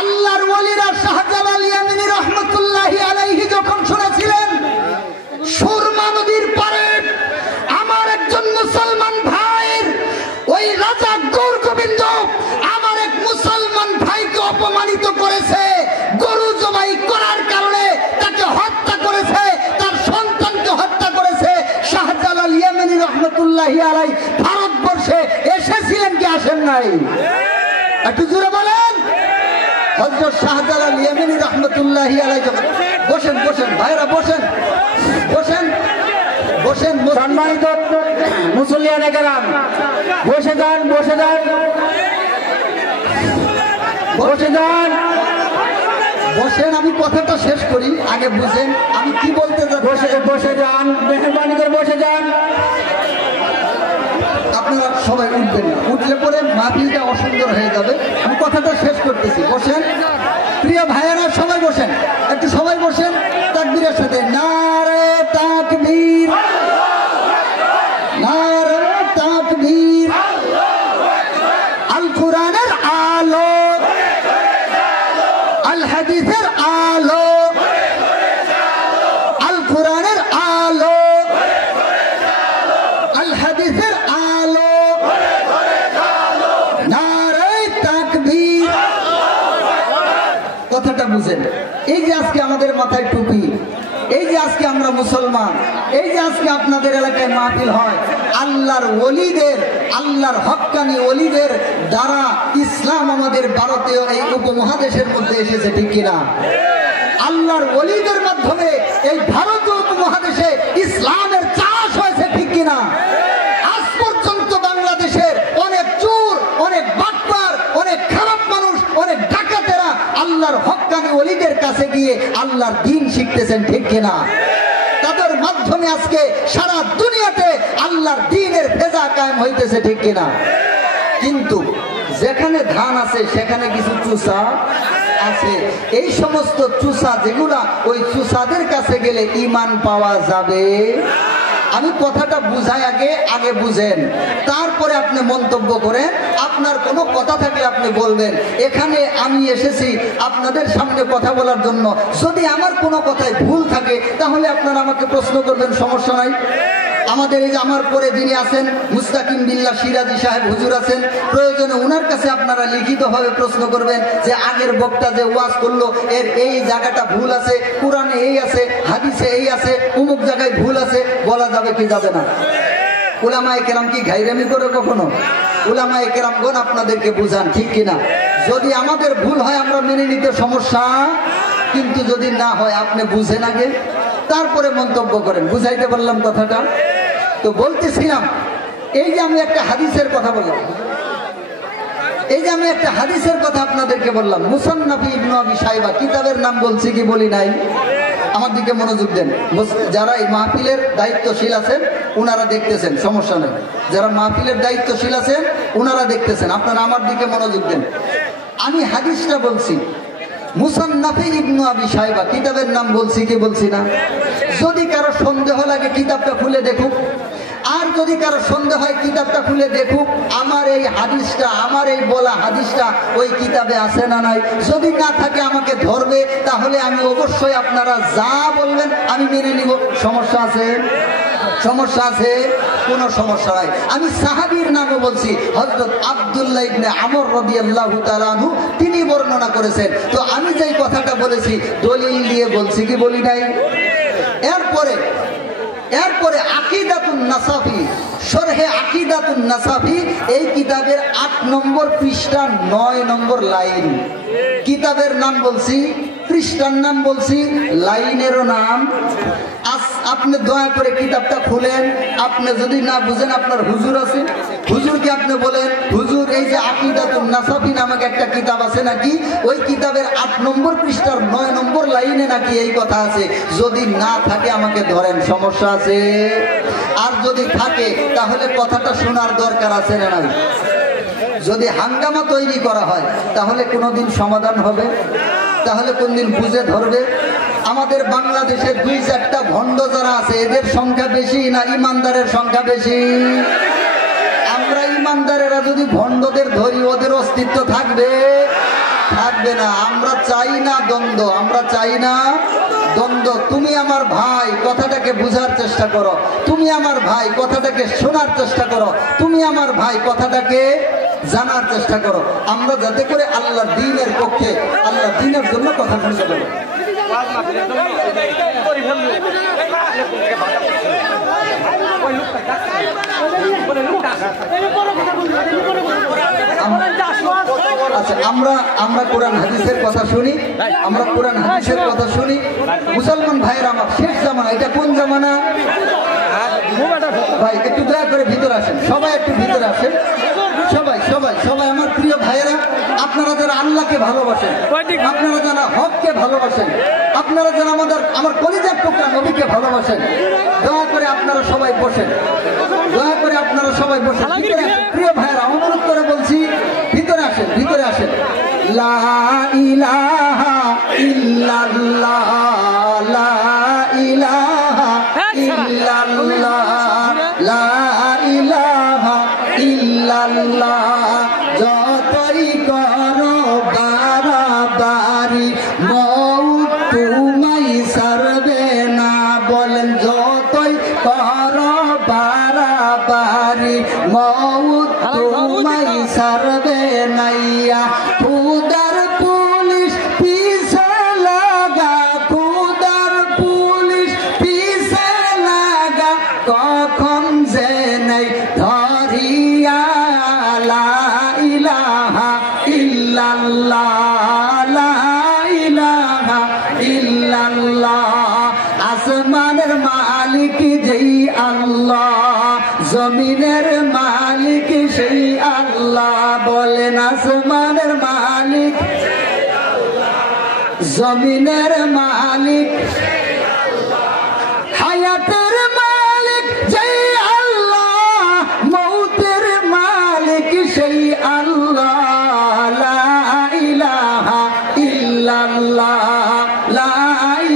আল্লাহর ওলিরা শাহজালাল ইয়ামিনী রহমতুল্লাহি আলাইহি যখন শুনেছিলেন সুরমা নদীর পারে আমার একজন মুসলমান ভাইয়ের ওই রাজা গৌর গোবিন্দ আমার এক মুসলমান ভাইকে অপমানিত করেছে, গরু জবাই করার কারণে তাকে হত্যা করেছে, তার সন্তানকে হত্যা করেছে, শাহজালাল ইয়ামিনী রহমতুল্লাহি আলাইহি ভারতবর্ষে এসেছিলেন কি আসেন নাই? একটু জোরে বলেন। হযরত শাহজালাল ইয়ামিনী রহমতুল্লাহি আলাইহি, বসেন বসেন ভাইরা, বসেন বসেন বসেন। সম্মানিত মুসল্লিয়ানে কেরাম, বসে যান, বসে যান, বসে যান, বসেন। আমি কথাটা শেষ করি, আগে বুঝেন আমি কি বলতে বসে বসে যান, মেহরবানি করে বসে যান। আপনারা সবাই উঠবেন না, উঠলে পরে মাহফিলটা অসুন্দর হয়ে যাবে। আমি কথাটা শেষ করতেছি, বসেন প্রিয় ভাইয়েরা, সবাই বসেন, একটু সবাই বসেন তাকবীরের সাথে। নারে তাকবীর, নারে তাকবীর। আল কোরআনের আলো, আল হাদিসের আলো, আল কোরআনের আলো, আল হাদিসের আলো, নারে তাকবীর। কথাটা বুঝেন। এই যে আজকে আমাদের মাথায় টুপি, এই যে আজকে আমরা মুসলমান, এই যে আজকে আপনাদের এলাকায় মাহফিল হয়, আল্লাহর ওলিদের, আল্লাহর হক্কানি ওলিদের দ্বারা ইসলাম আমাদের ভারতীয় এই উপমহাদেশের মধ্যে এসেছে, ঠিক কিনা? আল্লাহর ওলিদের মাধ্যমে এই ভারতীয় উপমহাদেশে ইসলামের চাষ হয়েছে, ঠিক কিনা? আজ পর্যন্ত বাংলাদেশের অনেক চোর, অনেক বাটপার, অনেক খারাপ মানুষ, অনেক ডাকাতেরা আল্লাহর হক্কানি ওলিদের কাছে গিয়ে আল্লাহর দ্বীন শিখতেছেন, ঠিক কিনা? তাদের মাধ্যমে আজকে সারা দুনিয়াতে আল্লাহর দ্বীনের ফেজা কায়েম হইতেছে, ঠিক কিনা? কিন্তু যেখানে ধান আছে সেখানে কিছু চুষা আছে। এই সমস্ত চুষা যেগুলা, ওই চুষাদের কাছে গেলে ঈমান পাওয়া যাবে। আমি কথাটা বুঝাই, আগে আগে বুঝেন, তারপরে আপনি মন্তব্য করেন। আপনার কোনো কথা থাকলে আপনি বলবেন। এখানে আমি এসেছি আপনাদের সামনে কথা বলার জন্য। যদি আমার কোনো কথায় ভুল থাকে তাহলে আপনারা আমাকে প্রশ্ন করবেন, সমস্যা নাই। আমাদের এই যে আমার পরে যিনি আছেন মুস্তাকিম বিল্লাহ সিরাজি সাহেব হুজুর আছেন, প্রয়োজনে ওনার কাছে আপনারা লিখিতভাবে প্রশ্ন করবেন যে আগের বক্তা যে ওয়াজ করলো এর এই জায়গাটা ভুল আছে, কোরআনে এই আছে, হাদিসে এই আছে, অমুক জায়গায় ভুল আছে, বলা যাবে কি যাবে না? উলামায়ে কেরাম কি ঘাইরামি করে কখনো? উলামায়ে কেরামগণ আপনাদেরকে বুঝান, ঠিক কিনা? যদি আমাদের ভুল হয় আমরা মেনে নিতে সমস্যা, কিন্তু যদি না হয় আপনি বুঝেন আগে, তারপরে মন্তব্য করেন। বুঝাইতে পারলাম কথাটা? তো বলতেছিলাম, এই যে আমি একটা হাদিসের কথা বললাম, এই যে আমি একটা হাদিসের কথা আপনাদেরকে বললাম, মুসান্নাফ ইবনে আবি শাইবা, কিতাবের নাম বলছি কি বলি নাই? আমার দিকে মনোযোগ দেন। যারা এই মাহফিলের দায়িত্বশীল আছেন ওনারা দেখতেছেন, সমস্যা নেই। যারা মাহফিলের দায়িত্বশীল আছেন ওনারা দেখতেছেন, আপনারা আমার দিকে মনোযোগ দেন। আমি হাদিসটা বলছি, মুসান্নাফ ইবনে আবি শাইবা, কিতাবের নাম বলছি কি বলছি না? যদি কারো সন্দেহ লাগে কিতাবটা খুলে দেখুন। আর যদি কারো সন্দেহ হয় কিতাবটা খুলে দেখুক, আমার এই হাদিসটা, আমার এই বলা হাদিসটা ওই কিতাবে আছে না নাই। যদি না থাকে আমাকে ধরবে, তাহলে আমি অবশ্যই আপনারা যা বলবেন আমি মেনে নিব। সমস্যা আছে? সমস্যা আছে? কোনো সমস্যা নাই। আমি সাহাবীর নামও বলছি, হযরত আব্দুল্লাহ ইবনে আমর রাদিয়াল্লাহু তাআলা আনহু, তিনি বর্ণনা করেছেন। তো আমি যেই কথাটা বলেছি দলিল দিয়ে বলছি কি বলি নাই? এরপরে আকিদাতুন নাসাফি, শরহে আকিদাতুন নাসাফি, এই কিতাবের 8 নম্বর পৃষ্ঠা 9 নম্বর লাইন। কিতাবের নাম বলছি, পৃষ্ঠার নাম বলছি, লাইনেরও নাম। আপনি দয়া করে কিতাবটা খুলেন। আপনি যদি না বুঝেন, আপনার হুজুর আছে, হুজুরকে আপনি বলেন, হুজুর এই যে আকিদাতুন নাসাফি নামক একটা কিতাব আছে নাকি, ওই কিতাবের 8 নম্বর পৃষ্ঠার 9 নম্বর লাইনে নাকি এই কথা আছে। যদি না থাকে আমাকে ধরেন, সমস্যা আছে? আর যদি থাকে তাহলে কথাটা শোনার দরকার আছে না নাই? যদি হাঙ্গামা তৈরি করা হয় তাহলে কোনোদিন সমাধান হবে? তাহলে কোনদিন বুঝে ধরবে? আমাদের বাংলাদেশে 2-4টা ভণ্ড যারা আছে, এদের সংখ্যা বেশি না ইমানদারের সংখ্যা বেশি? আমরা ইমানদারেরা যদি ভণ্ডদের ধরি, ওদের অস্তিত্ব থাকবে? থাকবে না। আমরা চাই না দ্বন্দ্ব, আমরা চাই না দ্বন্দ্ব। তুমি আমার ভাই, কথাটাকে বুঝার চেষ্টা করো। তুমি আমার ভাই, কথাটাকে শোনার চেষ্টা করো। তুমি আমার ভাই, কথাটাকে জানার চেষ্টা করো। আমরা যাতে করে আল্লাহর দ্বীনের পক্ষে, আল্লাহর দ্বীনের জন্য কথা শুনতে পারি। আচ্ছা, আমরা কোরআন হাদিসের কথা শুনি, আমরা কোরআন হাদিসের কথা শুনি। মুসলমান ভাইয়ের আমার, শেষ জামানা, এটা কোন জামানা ভাই? একটু দয়া করে ভিতরে আসেন, সবাই একটু ভিতরে আসেন। সবাই সবাই সবাই আমার প্রিয় ভাইয়েরা, আপনারা যারা আল্লাহকে ভালোবাসেন, আপনারা যারা হককে ভালোবাসেন, আপনারা যারা আমার কলিজার টুকরা নবীকে ভালোবাসেন, দয়া করে আপনারা সবাই বসেন, দয়া করে আপনারা সবাই বসেন। প্রিয় ভাইয়েরা, অনুরোধ করে বলছি, ভিতরে আসেন, ভিতরে আসেন। লা ইলাহা ইল্লাল্লাহ, লা ইলাহা ইল্লাল্লাহ, লা ইলাহা ইল্লাল্লাহ। যতই করো বাড়াবাড়ি, মউত তোমায় ছাড়বে না। বলেন, যতই করো বাড়াবাড়ি, মউত তোমায় ছাড়বে না। খুদার পুলিশ পিছে লাগা, খুদার পুলিশ পিছে লাগা, কখন যে নেই ধরিয়া। লা ইলাহা ইল্লাল্লাহ, লা ইলাহা ইল্লাল্লাহ। আসমানের মালিক যেই আল্লাহ, জমিনের মালিক সেই আল্লাহ। বলেন, আসমানের মালিক, জমিনের মালিক, হায়াতের মালিক যেই আল্লাহ, মৌতের মালিক সেই আল্লাহ। লা ইলাহা ইল্লাল্লাহ, লা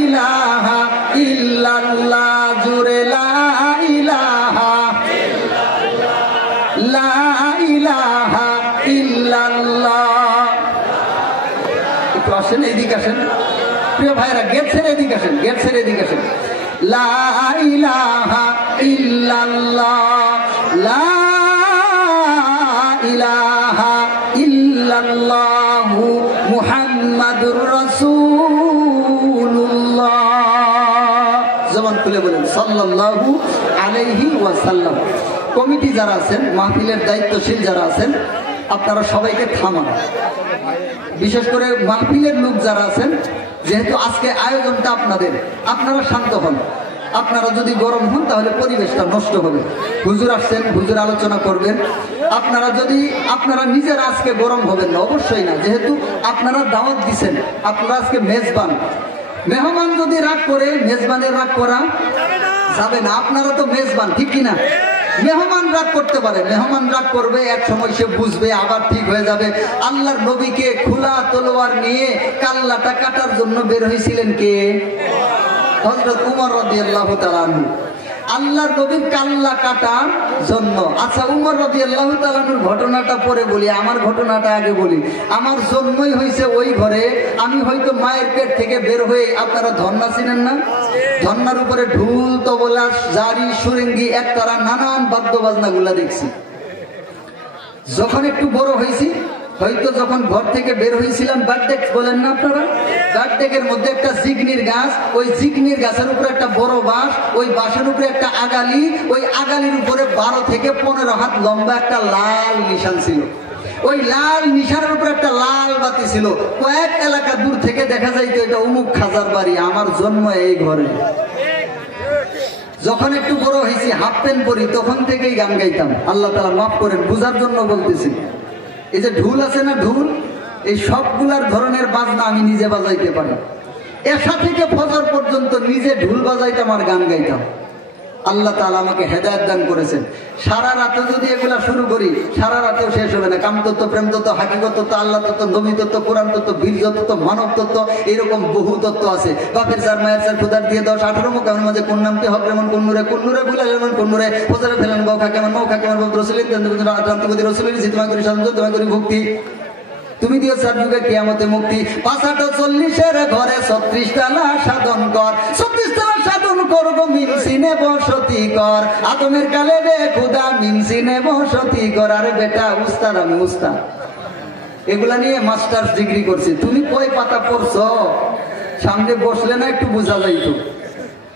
ইলাহা ইল্লাল্লাহ। জুরে লা ইলাহা, লা ইলাহা ইল্লাল্লাহ। একটু আসেন, এদিকে আসেন প্রিয় ভাইরা, গেট ছেড়ে এদিকে আসেন, গেট ছেড়ে এদিকে আসেন। লা ইলাহা ইল্লাল্লাহ, লা ইলাহা ইল্লাল্লাহু মুহাম্মাদুর রাসূলুল্লাহ। জবান খুলে বলেন সাল্লাল্লাহু আলাইহি ওয়াসাল্লাম। কমিটি যারা আছেন, মাহফিলের দায়িত্বশীল যারা আছেন, আপনারা সবাইকে থামান। বিশেষ করে মাহফিলের লোক যারা আছেন, যেহেতু আজকে আয়োজনটা আপনাদের, আপনারা শান্ত হন। আপনারা যদি গরম হন তাহলে পরিবেশটা নষ্ট হবে। হুজুর আসছেন, হুজুর আলোচনা করবেন। আপনারা নিজেরা আজকে গরম হবেন না, অবশ্যই না। যেহেতু আপনারা দাওয়াত দিচ্ছেন, আপনারা আজকে মেজবান। মেহমান যদি রাগ করে, মেজবানের রাগ করা যাবে না। আপনারা তো মেজবান, ঠিক কিনা? মেহমান রাগ করতে পারে, মেহমান রাগ করবে, এক সময় সে বুঝবে, আবার ঠিক হয়ে যাবে। আল্লাহর নবীকে খোলা তলোয়ার নিয়ে কাল্লাটা কাটার জন্য বের হয়েছিলেন কে? হযরত উমর রাদিয়াল্লাহু তাআলা আনহু। আল্লাহর নবীর কাল্লা কাটা জন্ম। আচ্ছা, উমর রাদিয়াল্লাহু তাআলা আনহুর ঘটনাটা পরে বলি, আমার ঘটনাটা আগে বলি। আমার জন্মই হয়েছে ওই ঘরে, আমি হয়তো মায়ের পেট থেকে বের হয়ে, আপনারা ঝর্ণা চিনেন না? ঝর্ণার উপরে ঢুল, তবলা, জারি, সুরেঙ্গি, একতারা, নানান বাদ্য বাজনাগুলা দেখছি। যখন একটু বড় হয়েছি, হয়তো যখন ঘর থেকে বের হয়েছিলাম, গাড্ডেক বলেন না আপনারা? গাড্ডেকের মধ্যে একটা জিগনির গাছ, ওই জিগনির গাছের উপরে একটা বড় বাঁশ, ওই বাঁশের উপরে একটা আগালি, ওই আগালির উপরে 12 থেকে 15 হাত লম্বা একটা লাল নিশান ছিল। ওই লাল নিশানের উপরে একটা লাল বাতি ছিল। কয়েক এলাকা দূর থেকে দেখা যাইতো এটা অমুক খাজার বাড়ি। আমার জন্ম এই ঘরে। যখন একটু বড় হয়েছি, হাফ প্যান্ট পরি, তখন থেকেই গান গাইতাম। আল্লাহ তাআলা মাফ করেন, বুঝার জন্য বলতেছি। এই যে ঢুল আছে না, ঢুল, এই সবগুলার ধরনের বাজনা আমি নিজে বাজাইতে পারি। এশা থেকে ফজর পর্যন্ত নিজে ঢুল বাজাইতাম আর গান গাইতাম। আল্লাহ তাআলা আমাকে হেদায়েত দান করেছেন। সারা রাতে যদি এগুলা শুরু করি, সারা রাতেও শেষ হবে না। কামতত্ত্ব, প্রেম তত্ত্ব, হাকিকত তত্ত্ব, আল্লাহ তত্ত্ব, নবী তত্ত্ব, কোরআন তত্ত্ব, বীর্য তত্ত্ব, মানব তত্ত্ব, এরকম বহু তত্ত্ব আছে। বাপের চার, মায়ের চার, খুদার দিয়ে 10, 18 মুকামের মাঝে কোন নামটি হক কেমন, কোন নূরে ভুলে যেমন, কোন নূরে ফজরে ফেলেন বৌখা কেমন, মৌখা কেমন, রসুলিন ক্রান্তিপতি রসুলিন, তোমায় করি সাধন, তোমায় করি ভক্তি, তুমি দিও চার যুগে কিয়ামতে মুক্তি। 5-40 ঘরে 36 তালা সাধন কর, 36 তালা সাধন করব, মিনসিনে বসতি কর। আদমের কালে রে খুদা মিনসিনে বসতি কর। আরে বেটা, উস্তাদ আমি উস্তাদ। এগুলা নিয়ে মাস্টার্স ডিগ্রি করছি। তুমি কই পাতা পড়ছো? সামনে বসলে না একটু বোঝা যাইতো।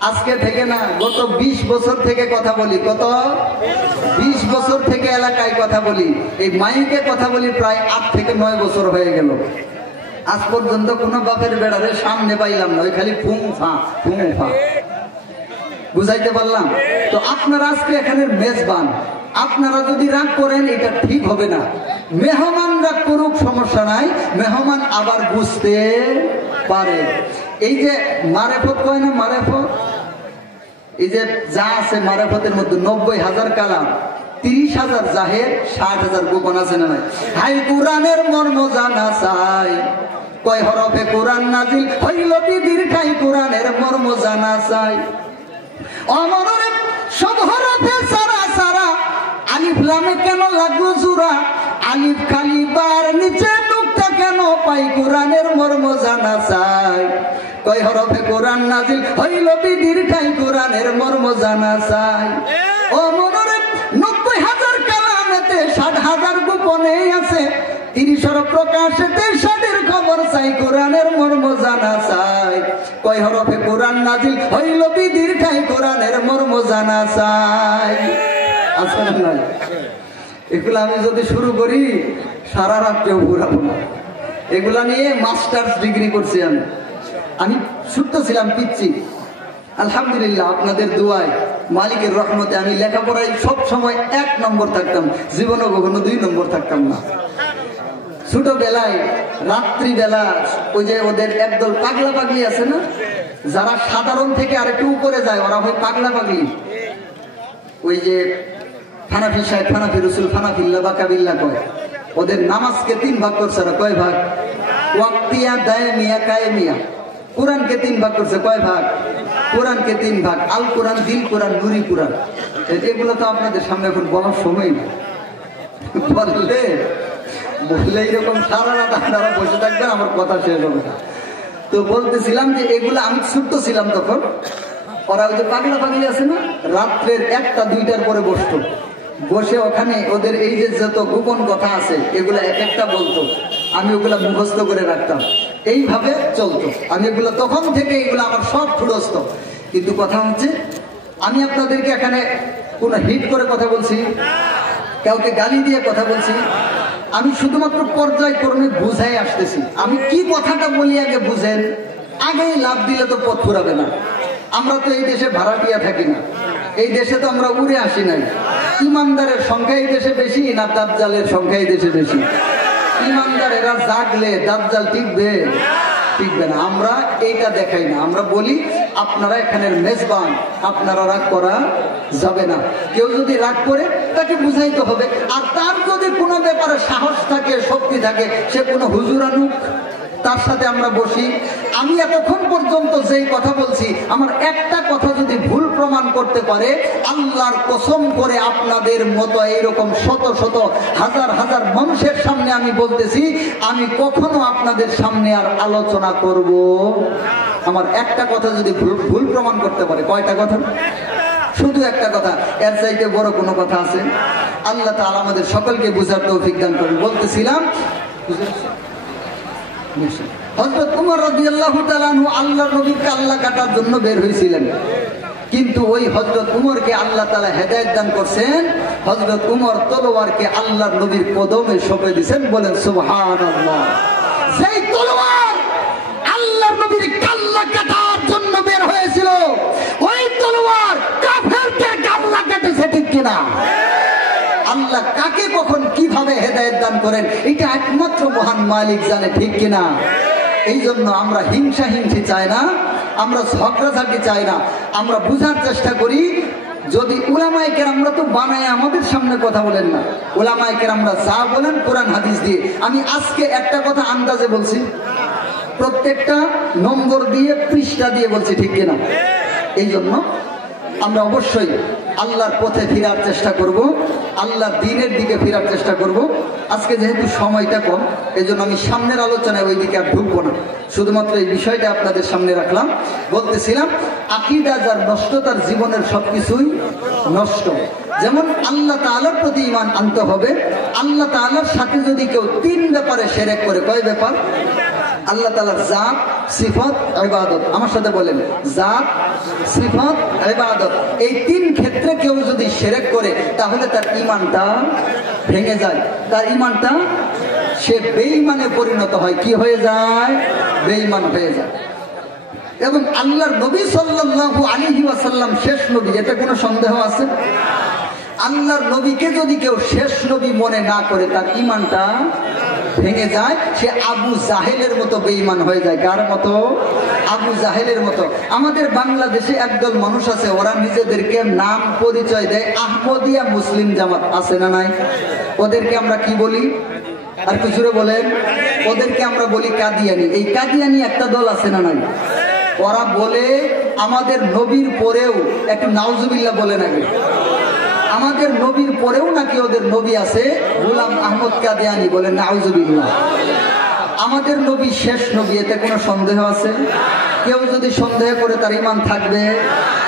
আজকে থেকে না, গত 20 বছর থেকে কথা বলি। কত? 20 বছর থেকে এলাকায় কথা বলি। এই মাইকে কথা বলি প্রায় 8 থেকে 9 বছর হয়ে গেল। আজ পর্যন্ত কোনো বাপের বেড়ারে সামনে পাইলাম না, ওই খালি ফুং ফা ফুং ফা। বুঝাইতে পারলাম তো? আপনারা আজকে এখানের মেজবান। আপনারা যদি রাগ করেন, এটা ঠিক হবে না। মেহমান রাগ করুক, সমস্যা নাই, মেহমান আবার বুঝতে পারে। এই যে মারেফত কয় না, মারেফত, এই যে যা আছে মারেফতের মধ্যে 90,000 কালাম, 30,000 জাহের, 60,000 গোপন আছে না নাই? হাই কোরআনের মর্ম জানা চাই, কয় হরফে কোরআন নাজিল হইল বিদির খাই, কোরআনের মর্ম জানা চাই। অমরে সব হরফে সারা সারা, আলিফ লামে কেন লাগলো জোড়া, আলিফ খালি বার নিচে নুকতা কেন পাই, কোরআনের মর্ম জানা চাই। কয় হরফে কোরআন নাজিল হইল বিদির খাই, কোরআনের মর্ম জানা চাই। ও মনরে 90,000 কালামেতে 60,000 গোপনে আছে, 30 প্রকাশেতে 60 খবর চাই, কোরআনের মর্ম জানা চাই। কয় হরফে কোরআন নাজিল হইল বিদির খাই, কোরআনের মর্ম জানা চাই। আসলে নয়, এগুলো আমি যদি শুরু করি সারা রাত কেউ ঘুরাবো না। এগুলা নিয়ে মাস্টার্স ডিগ্রি করছি আমি ছোট্ট ছিলাম, পিচ্ছি। আলহামদুলিল্লাহ, আপনাদের দোয়ায়, মালিকের রহমতে আমি লেখাপড়ায় সব সময় 1 নম্বর থাকতাম, জীবনে কখনো 2 নম্বর থাকতাম না। ছোটবেলায় রাত্রিবেলা ওই যে ওদের একদল পাগলা পাগলি আছে না, যারা সাধারণ থেকে আরেকটু উপরে যায়, ওরা হয় পাগলা পাগলি। ওই যে ফানাফি সাহেব, ফানাফি রসুল, ফানাফিল্লা বাকাবিল্লা কয়, ওদের নামাজকে 3 ভাগ করছে। কয় ভাগ? ওয়াক্তিয়া, দায়মিয়া, কায়েমিয়া। কোরআনকে 3 ভাগ করছে। কয় ভাগ? কোরআনকে 3 ভাগ। আল কোরআন, দিল কোরআন, নুরি কোরআন। এগুলো তো আপনাদের সামনে এখন বলার সময় না। বললে এইরকম সারা রাত আপনারা বসে থাকবেন, আমার কথা শেষ হবে না। তো বলতেছিলাম যে এগুলো আমি ছোট্ট ছিলাম তখন, ওরা ওই যে পাগলা পাগলি আছে না, রাত্রের 1টা 2টার পরে বসতো, বসে ওখানে ওদের এই যে যত গোপন কথা আছে এগুলা এক একটা বলতো, আমি ওগুলা মুখস্থ করে রাখতাম। এইভাবে চলতো। আমি এগুলো তখন থেকে এগুলো আমার সব ঠুরস্ত। কিন্তু কথা হচ্ছে, আমি আপনাদেরকে এখানে কোনো হিট করে কথা বলছি, কাউকে গালি দিয়ে কথা বলছি, আমি শুধুমাত্র পর্যায়ক্রমে বুঝাই আসতেছি। আমি কি কথাটা বলি আগে বুঝেন, আগেই লাভ দিলে তো পথ ফুরাবে না। আমরা তো এই দেশে ভাড়াটিয়া থাকি না, এই দেশে তো আমরা উড়ে আসি নাই। ইমানদারের সংখ্যা এই দেশে বেশি না দাজ্জালের সংখ্যা এই দেশে বেশি? ইমানদারেরা জাগলে দাজ্জাল টিকবে? টিকবে না। আমরা এইটা দেখাই না, আমরা বলি আপনারা এখানের মেজবান, আপনারা রাগ করা যাবে না। কেউ যদি রাগ করে তাকে বুঝাইতে হবে। আর তার যদি কোনো ব্যাপারে সাহস থাকে, শক্তি থাকে, সে কোনো হুজুর আনুক, তার সাথে আমরা বসি। আমি এতক্ষণ পর্যন্ত যেই কথা বলছি, আমার একটা কথা যদি ভুল প্রমাণ করতে পারে, আল্লাহর কসম করে আপনাদের মতো এইরকম শত শত হাজার হাজার মানুষের সামনে আমি বলতেছি, আমি কখনো আপনাদের সামনে আর আলোচনা করব। আমার একটা কথা যদি ভুল প্রমাণ করতে পারে, কয়টা কথা? শুধু একটা কথা, এর চাইতে বড় কোনো কথা আছে? আল্লাহ তাআলা আমাদের সকলকে বুঝার তৌফিক দান করুন। বলতেছিলাম হযরত উমর রাদিয়াল্লাহু তাআলা আনহু আল্লাহর নবীকে আল্লাহ কাটার জন্য বের হয়েছিলেন, কিন্তু ওই হযরত উমরকে আল্লাহ তাআলা হেদায়েত দান করছেন। হযরত উমর তলোয়ারকে আল্লাহর নবীর কদমে সঁপে দিয়েছেন। বলেন সুবহানাল্লাহ। সেই তলোয়ার আল্লাহর নবীর কাল্লা কাটার জন্য বের হয়েছিল, ওই তলোয়ার কাফেরকে কাল্লা কেটেছে, ঠিক কিনা? আল্লাহ কাকে কখন কিভাবে হেদায়েত দান করেন এটা একমাত্র মহান মালিক জানে, ঠিক কিনা? এই জন্য আমরা হিংসা হিংসি চাই না, আমরা ঝগড়াঝাটি চাই না, আমরা বুঝার চেষ্টা করি। যদি উলামায়ে কেরামরা তো বানায় আমাদের সামনে কথা বলেন না, উলামায়ে কেরামরা যা বলেন কোরআন হাদিস দিয়ে। আমি আজকে একটা কথা আন্দাজে বলছি, প্রত্যেকটা নম্বর দিয়ে পৃষ্ঠা দিয়ে বলছি, ঠিক কিনা? এই জন্য আমরা অবশ্যই আল্লাহর পথে ফেরার চেষ্টা করব, আল্লাহর দ্বীনের দিকে ফেরার চেষ্টা করব। আজকে যেহেতু সময়টা কম, এই জন্য আমি সামনের আলোচনায় ওই দিকে আর ঢুকবো না, শুধুমাত্র এই বিষয়টা আপনাদের সামনে রাখলাম। বলতেছিলাম, আকীদা যার নষ্ট তার জীবনের সবকিছুই নষ্ট। যেমন আল্লাহ তাআলার প্রতি ঈমান আনতে হবে। আল্লাহ তাআলার সাথে যদি কেউ তিন ব্যাপারে শিরক করে, কয় ব্যাপার? আল্লাহ তাআলার জাত, সিফত, ইবাদত। আমার সাথে বলেন, জাত, সিফত, ইবাদত, এই তিন ক্ষেত্রে কেউ যদি শিরক করে তাহলে তার ঈমানটা ভেঙে যায়, তার ঈমানটা সে বেঈমানে পরিণত হয়। কি হয়ে যায়? বেঈমান হয়ে যায়। এবং আল্লাহর নবী সাল্লাল্লাহু আলাইহি ওয়াসাল্লাম শেষ নবী, এতে কোনো সন্দেহ আছে? আল্লাহর নবীকে যদি কেউ শেষ নবী মনে না করে তার ঈমানটা ভেঙে যায়, সে আবু জাহেলের মতো বেঈমান হয়ে যায়। কার মতো? আবু জাহেলের মতো। আমাদের বাংলাদেশে একদল মানুষ আছে, ওরা নিজেদেরকে নাম পরিচয় দেয় আহমদিয়া মুসলিম জামাত, আছে না নাই? ওদেরকে আমরা কি বলি? আর কিছুরে বলেন, ওদেরকে আমরা বলি কাদিয়ানি। এই কাদিয়ানি একটা দল আছে না নাই? ওরা বলে আমাদের নবীর পরেও, একটু নাউজুবিল্লাহ বলে নাকি, আমাদের নবীর পরেও নাকি ওদের নবী আছে, গোলাম আহমদ কাদিয়ানি। বলে নাউজুবিল্লাহ। আমাদের নবী শেষ নবী, এতে কোনো সন্দেহ আছে? কেউ যদি সন্দেহ করে তার ঈমান থাকবে?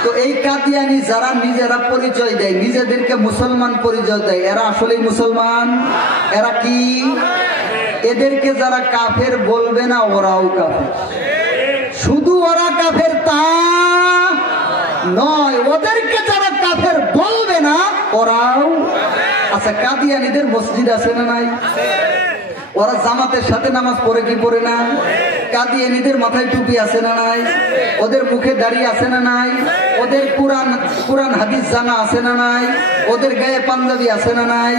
তো এই কাদিয়ানি যারা নিজেরা পরিচয় দেয়, নিজেদেরকে মুসলমান পরিচয় দেয়, এরা আসলেই মুসলমান? এরা কি? এদেরকে যারা কাফের বলবে না, ওরাও কাফের। শুধু ওরা কাফের তা নয়, ওদেরকে যারা কাফের বলবে না ওরাও। আচ্ছা, কাদিয়ানীদের মসজিদ আছে না নাই? ওরা জামাতের সাথে নামাজ পড়ে কি পড়ে না? কাদিয়ানীদের মাথায় টুপি আছে না নাই? ওদের মুখে দাড়ি আছে না নাই? ওদের কোরআন হাদিস জানা আছে না নাই? ওদের গায়ে পাঞ্জাবি আছে না নাই?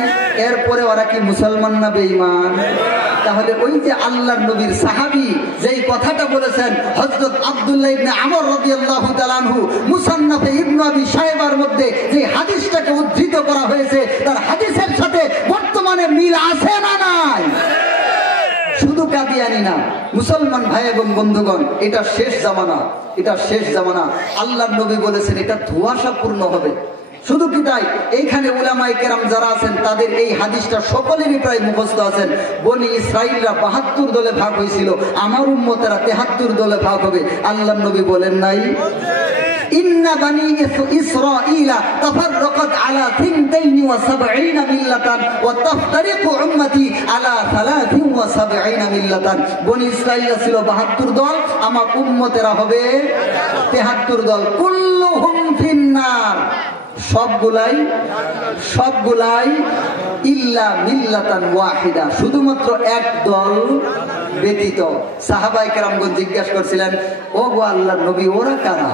এরপরে ওরা কি মুসলমান না বেঈমান? তাহলে ওই যে আল্লাহর নবীর সাহাবী যেই কথাটা বলেছেন, হযরত আব্দুল্লাহ ইবনে আমর রাদিয়াল্লাহু তাআলা আনহু মুসান্নাফে ইবনে আবি শায়বার মধ্যে যে হাদিসটাকে উদ্ধৃত করা হয়েছে, তার হাদিসের সাথে বর্তমানে মিল আছে না নাই? শুধু কাদিয়ানি না, মুসলমান ভাই এবং বন্ধুগণ, এটা শেষ জামানা, এটা শেষ জামানা। আল্লাহর নবী বলেছেন এটা ধোঁয়াশাপূর্ণ হবে। শুধু কি তাই, এইখানে উলামায়ে কেরাম যারা আছেন তাদের এই হাদিসটা সকলেরই প্রায় মুখস্থ আছেন। বনি ইসরাইলরা ৭২ দলে ভাগ হয়েছিল, আমার উম্মতেরা ৭৩ দলে ভাগ হবে। আল্লাহর নবী বলেন নাই, ইন্না বানি ইসরাঈলা তাফাররাকাত আলা ৭২ মিল্লাতান ওয়া তাফতারিকু উম্মতি আলা ৭৩ মিল্লাতান। বনি ইসরাঈল ছিল ৭২ দল, আমার উম্মতেরা হবে ৭৩ দল। কুল্লুহুম ফিন্নার, সবগুলাই ইল্লা মিল্লাতান ওয়াহিদা, শুধুমাত্র এক দল ব্যতীত। সাহাবায়ে কেরামগণ জিজ্ঞাসা করছিলেন, ও গো আল্লাহর নবী, ওরা কারা?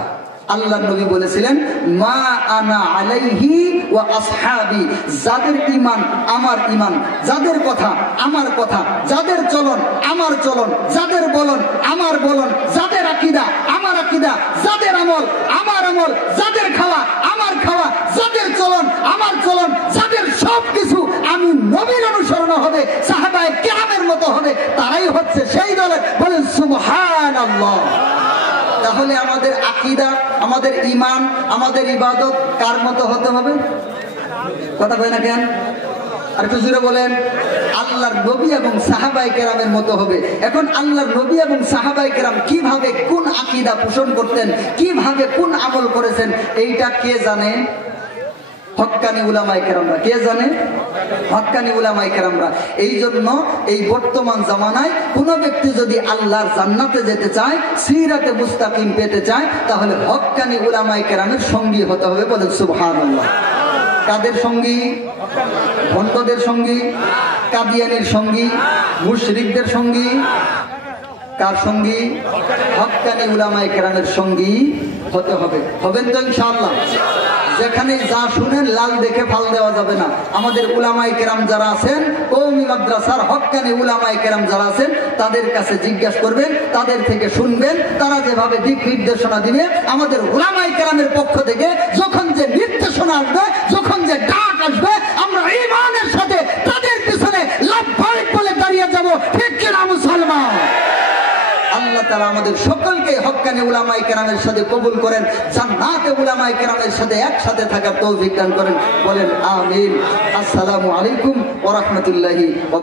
আল্লাহর নবী বলেছিলেন, মা আনা আলাইহি ওয়া আসহাবি, যাদের ঈমান আমার ঈমান, যাদের কথা আমার কথা, যাদের চলন আমার চলন, যাদের বলন আমার বলন, যাদের আকীদা আমার আকীদা, যাদের আমল আমার আমল, যাদের খাওয়া আমার খাওয়া, যাদের চলন আমার চলন, যাদের সবকিছু আমি নবীর অনুসরণ হবে, সাহাবায়ে কেরামের মতো হবে, তারাই হচ্ছে সেই দলের। বলেন সুবহানাল্লাহ। তাহলে আমাদের আকীদা, আমাদের ঈমান, আমাদের ইবাদত কার মতো হতে হবে? কথা কয় না কেন? আর একটু জোরে বলেন। আল্লাহর নবী এবং সাহাবায়ে কেরামের মতো হবে। এখন আল্লাহর নবী এবং সাহাবায়ে কেরাম কিভাবে কোন আকীদা পোষণ করতেন, কিভাবে কোন আমল করেছেন, এইটা কে জানে? হক্কানি উলামায়ে কেরামরা। কে জানে? হক্কানি উলামায়ে কেরামরা। এই জন্য এই বর্তমান জামানায় কোন ব্যক্তি যদি আল্লাহর জান্নাতে যেতে চায়, সিরাতে মুস্তাকিম পেতে চায়, তাহলে হক্কানি উলামায়ে কেরামের সঙ্গী হতে হবে। বলেন সুবহানাল্লাহ। কাদের সঙ্গী? ভণ্ডদের সঙ্গী, কাদিয়ানির সঙ্গী, মুশরিকদের সঙ্গী। কার সঙ্গী? হক্কানি উলামায়ে কেরামের সঙ্গী হতে হবে। হবেন তো ইনশাআল্লাহ? যেখানে যা শুনেন লাল দেখে ফাল দেওয়া যাবে না। আমাদের উলামায়ে কেরাম যারা আছেন, কওমি মাদ্রাসার হক্কানি উলামায়ে কেরাম যারা আছেন, তাদের কাছে জিজ্ঞাসা করবেন, তাদের থেকে শুনবেন, তারা যেভাবে দিক নির্দেশনা দিবে, আমাদের উলামায়ে কেরামের পক্ষ থেকে যখন যে নির্দেশনা আসবে, যখন যে ডাক আসবে, আমরা ঈমানের সাথে তাদের পিছনে লাফাইত বলে দাঁড়িয়ে যাব। ঠিক কিনা মুসলমান? আল্লাহ তাআলা আমাদের সকলকে হক্কানি উলামায়ে কেরামের সাথে কবুল করেন, জান্নাতে উলামায়ে কেরামের সাথে একসাথে থাকার তৌফিক দান করেন। বলেন আমিন। আসসালামু আলাইকুম ওয়া রাহমাতুল্লাহি ওয়া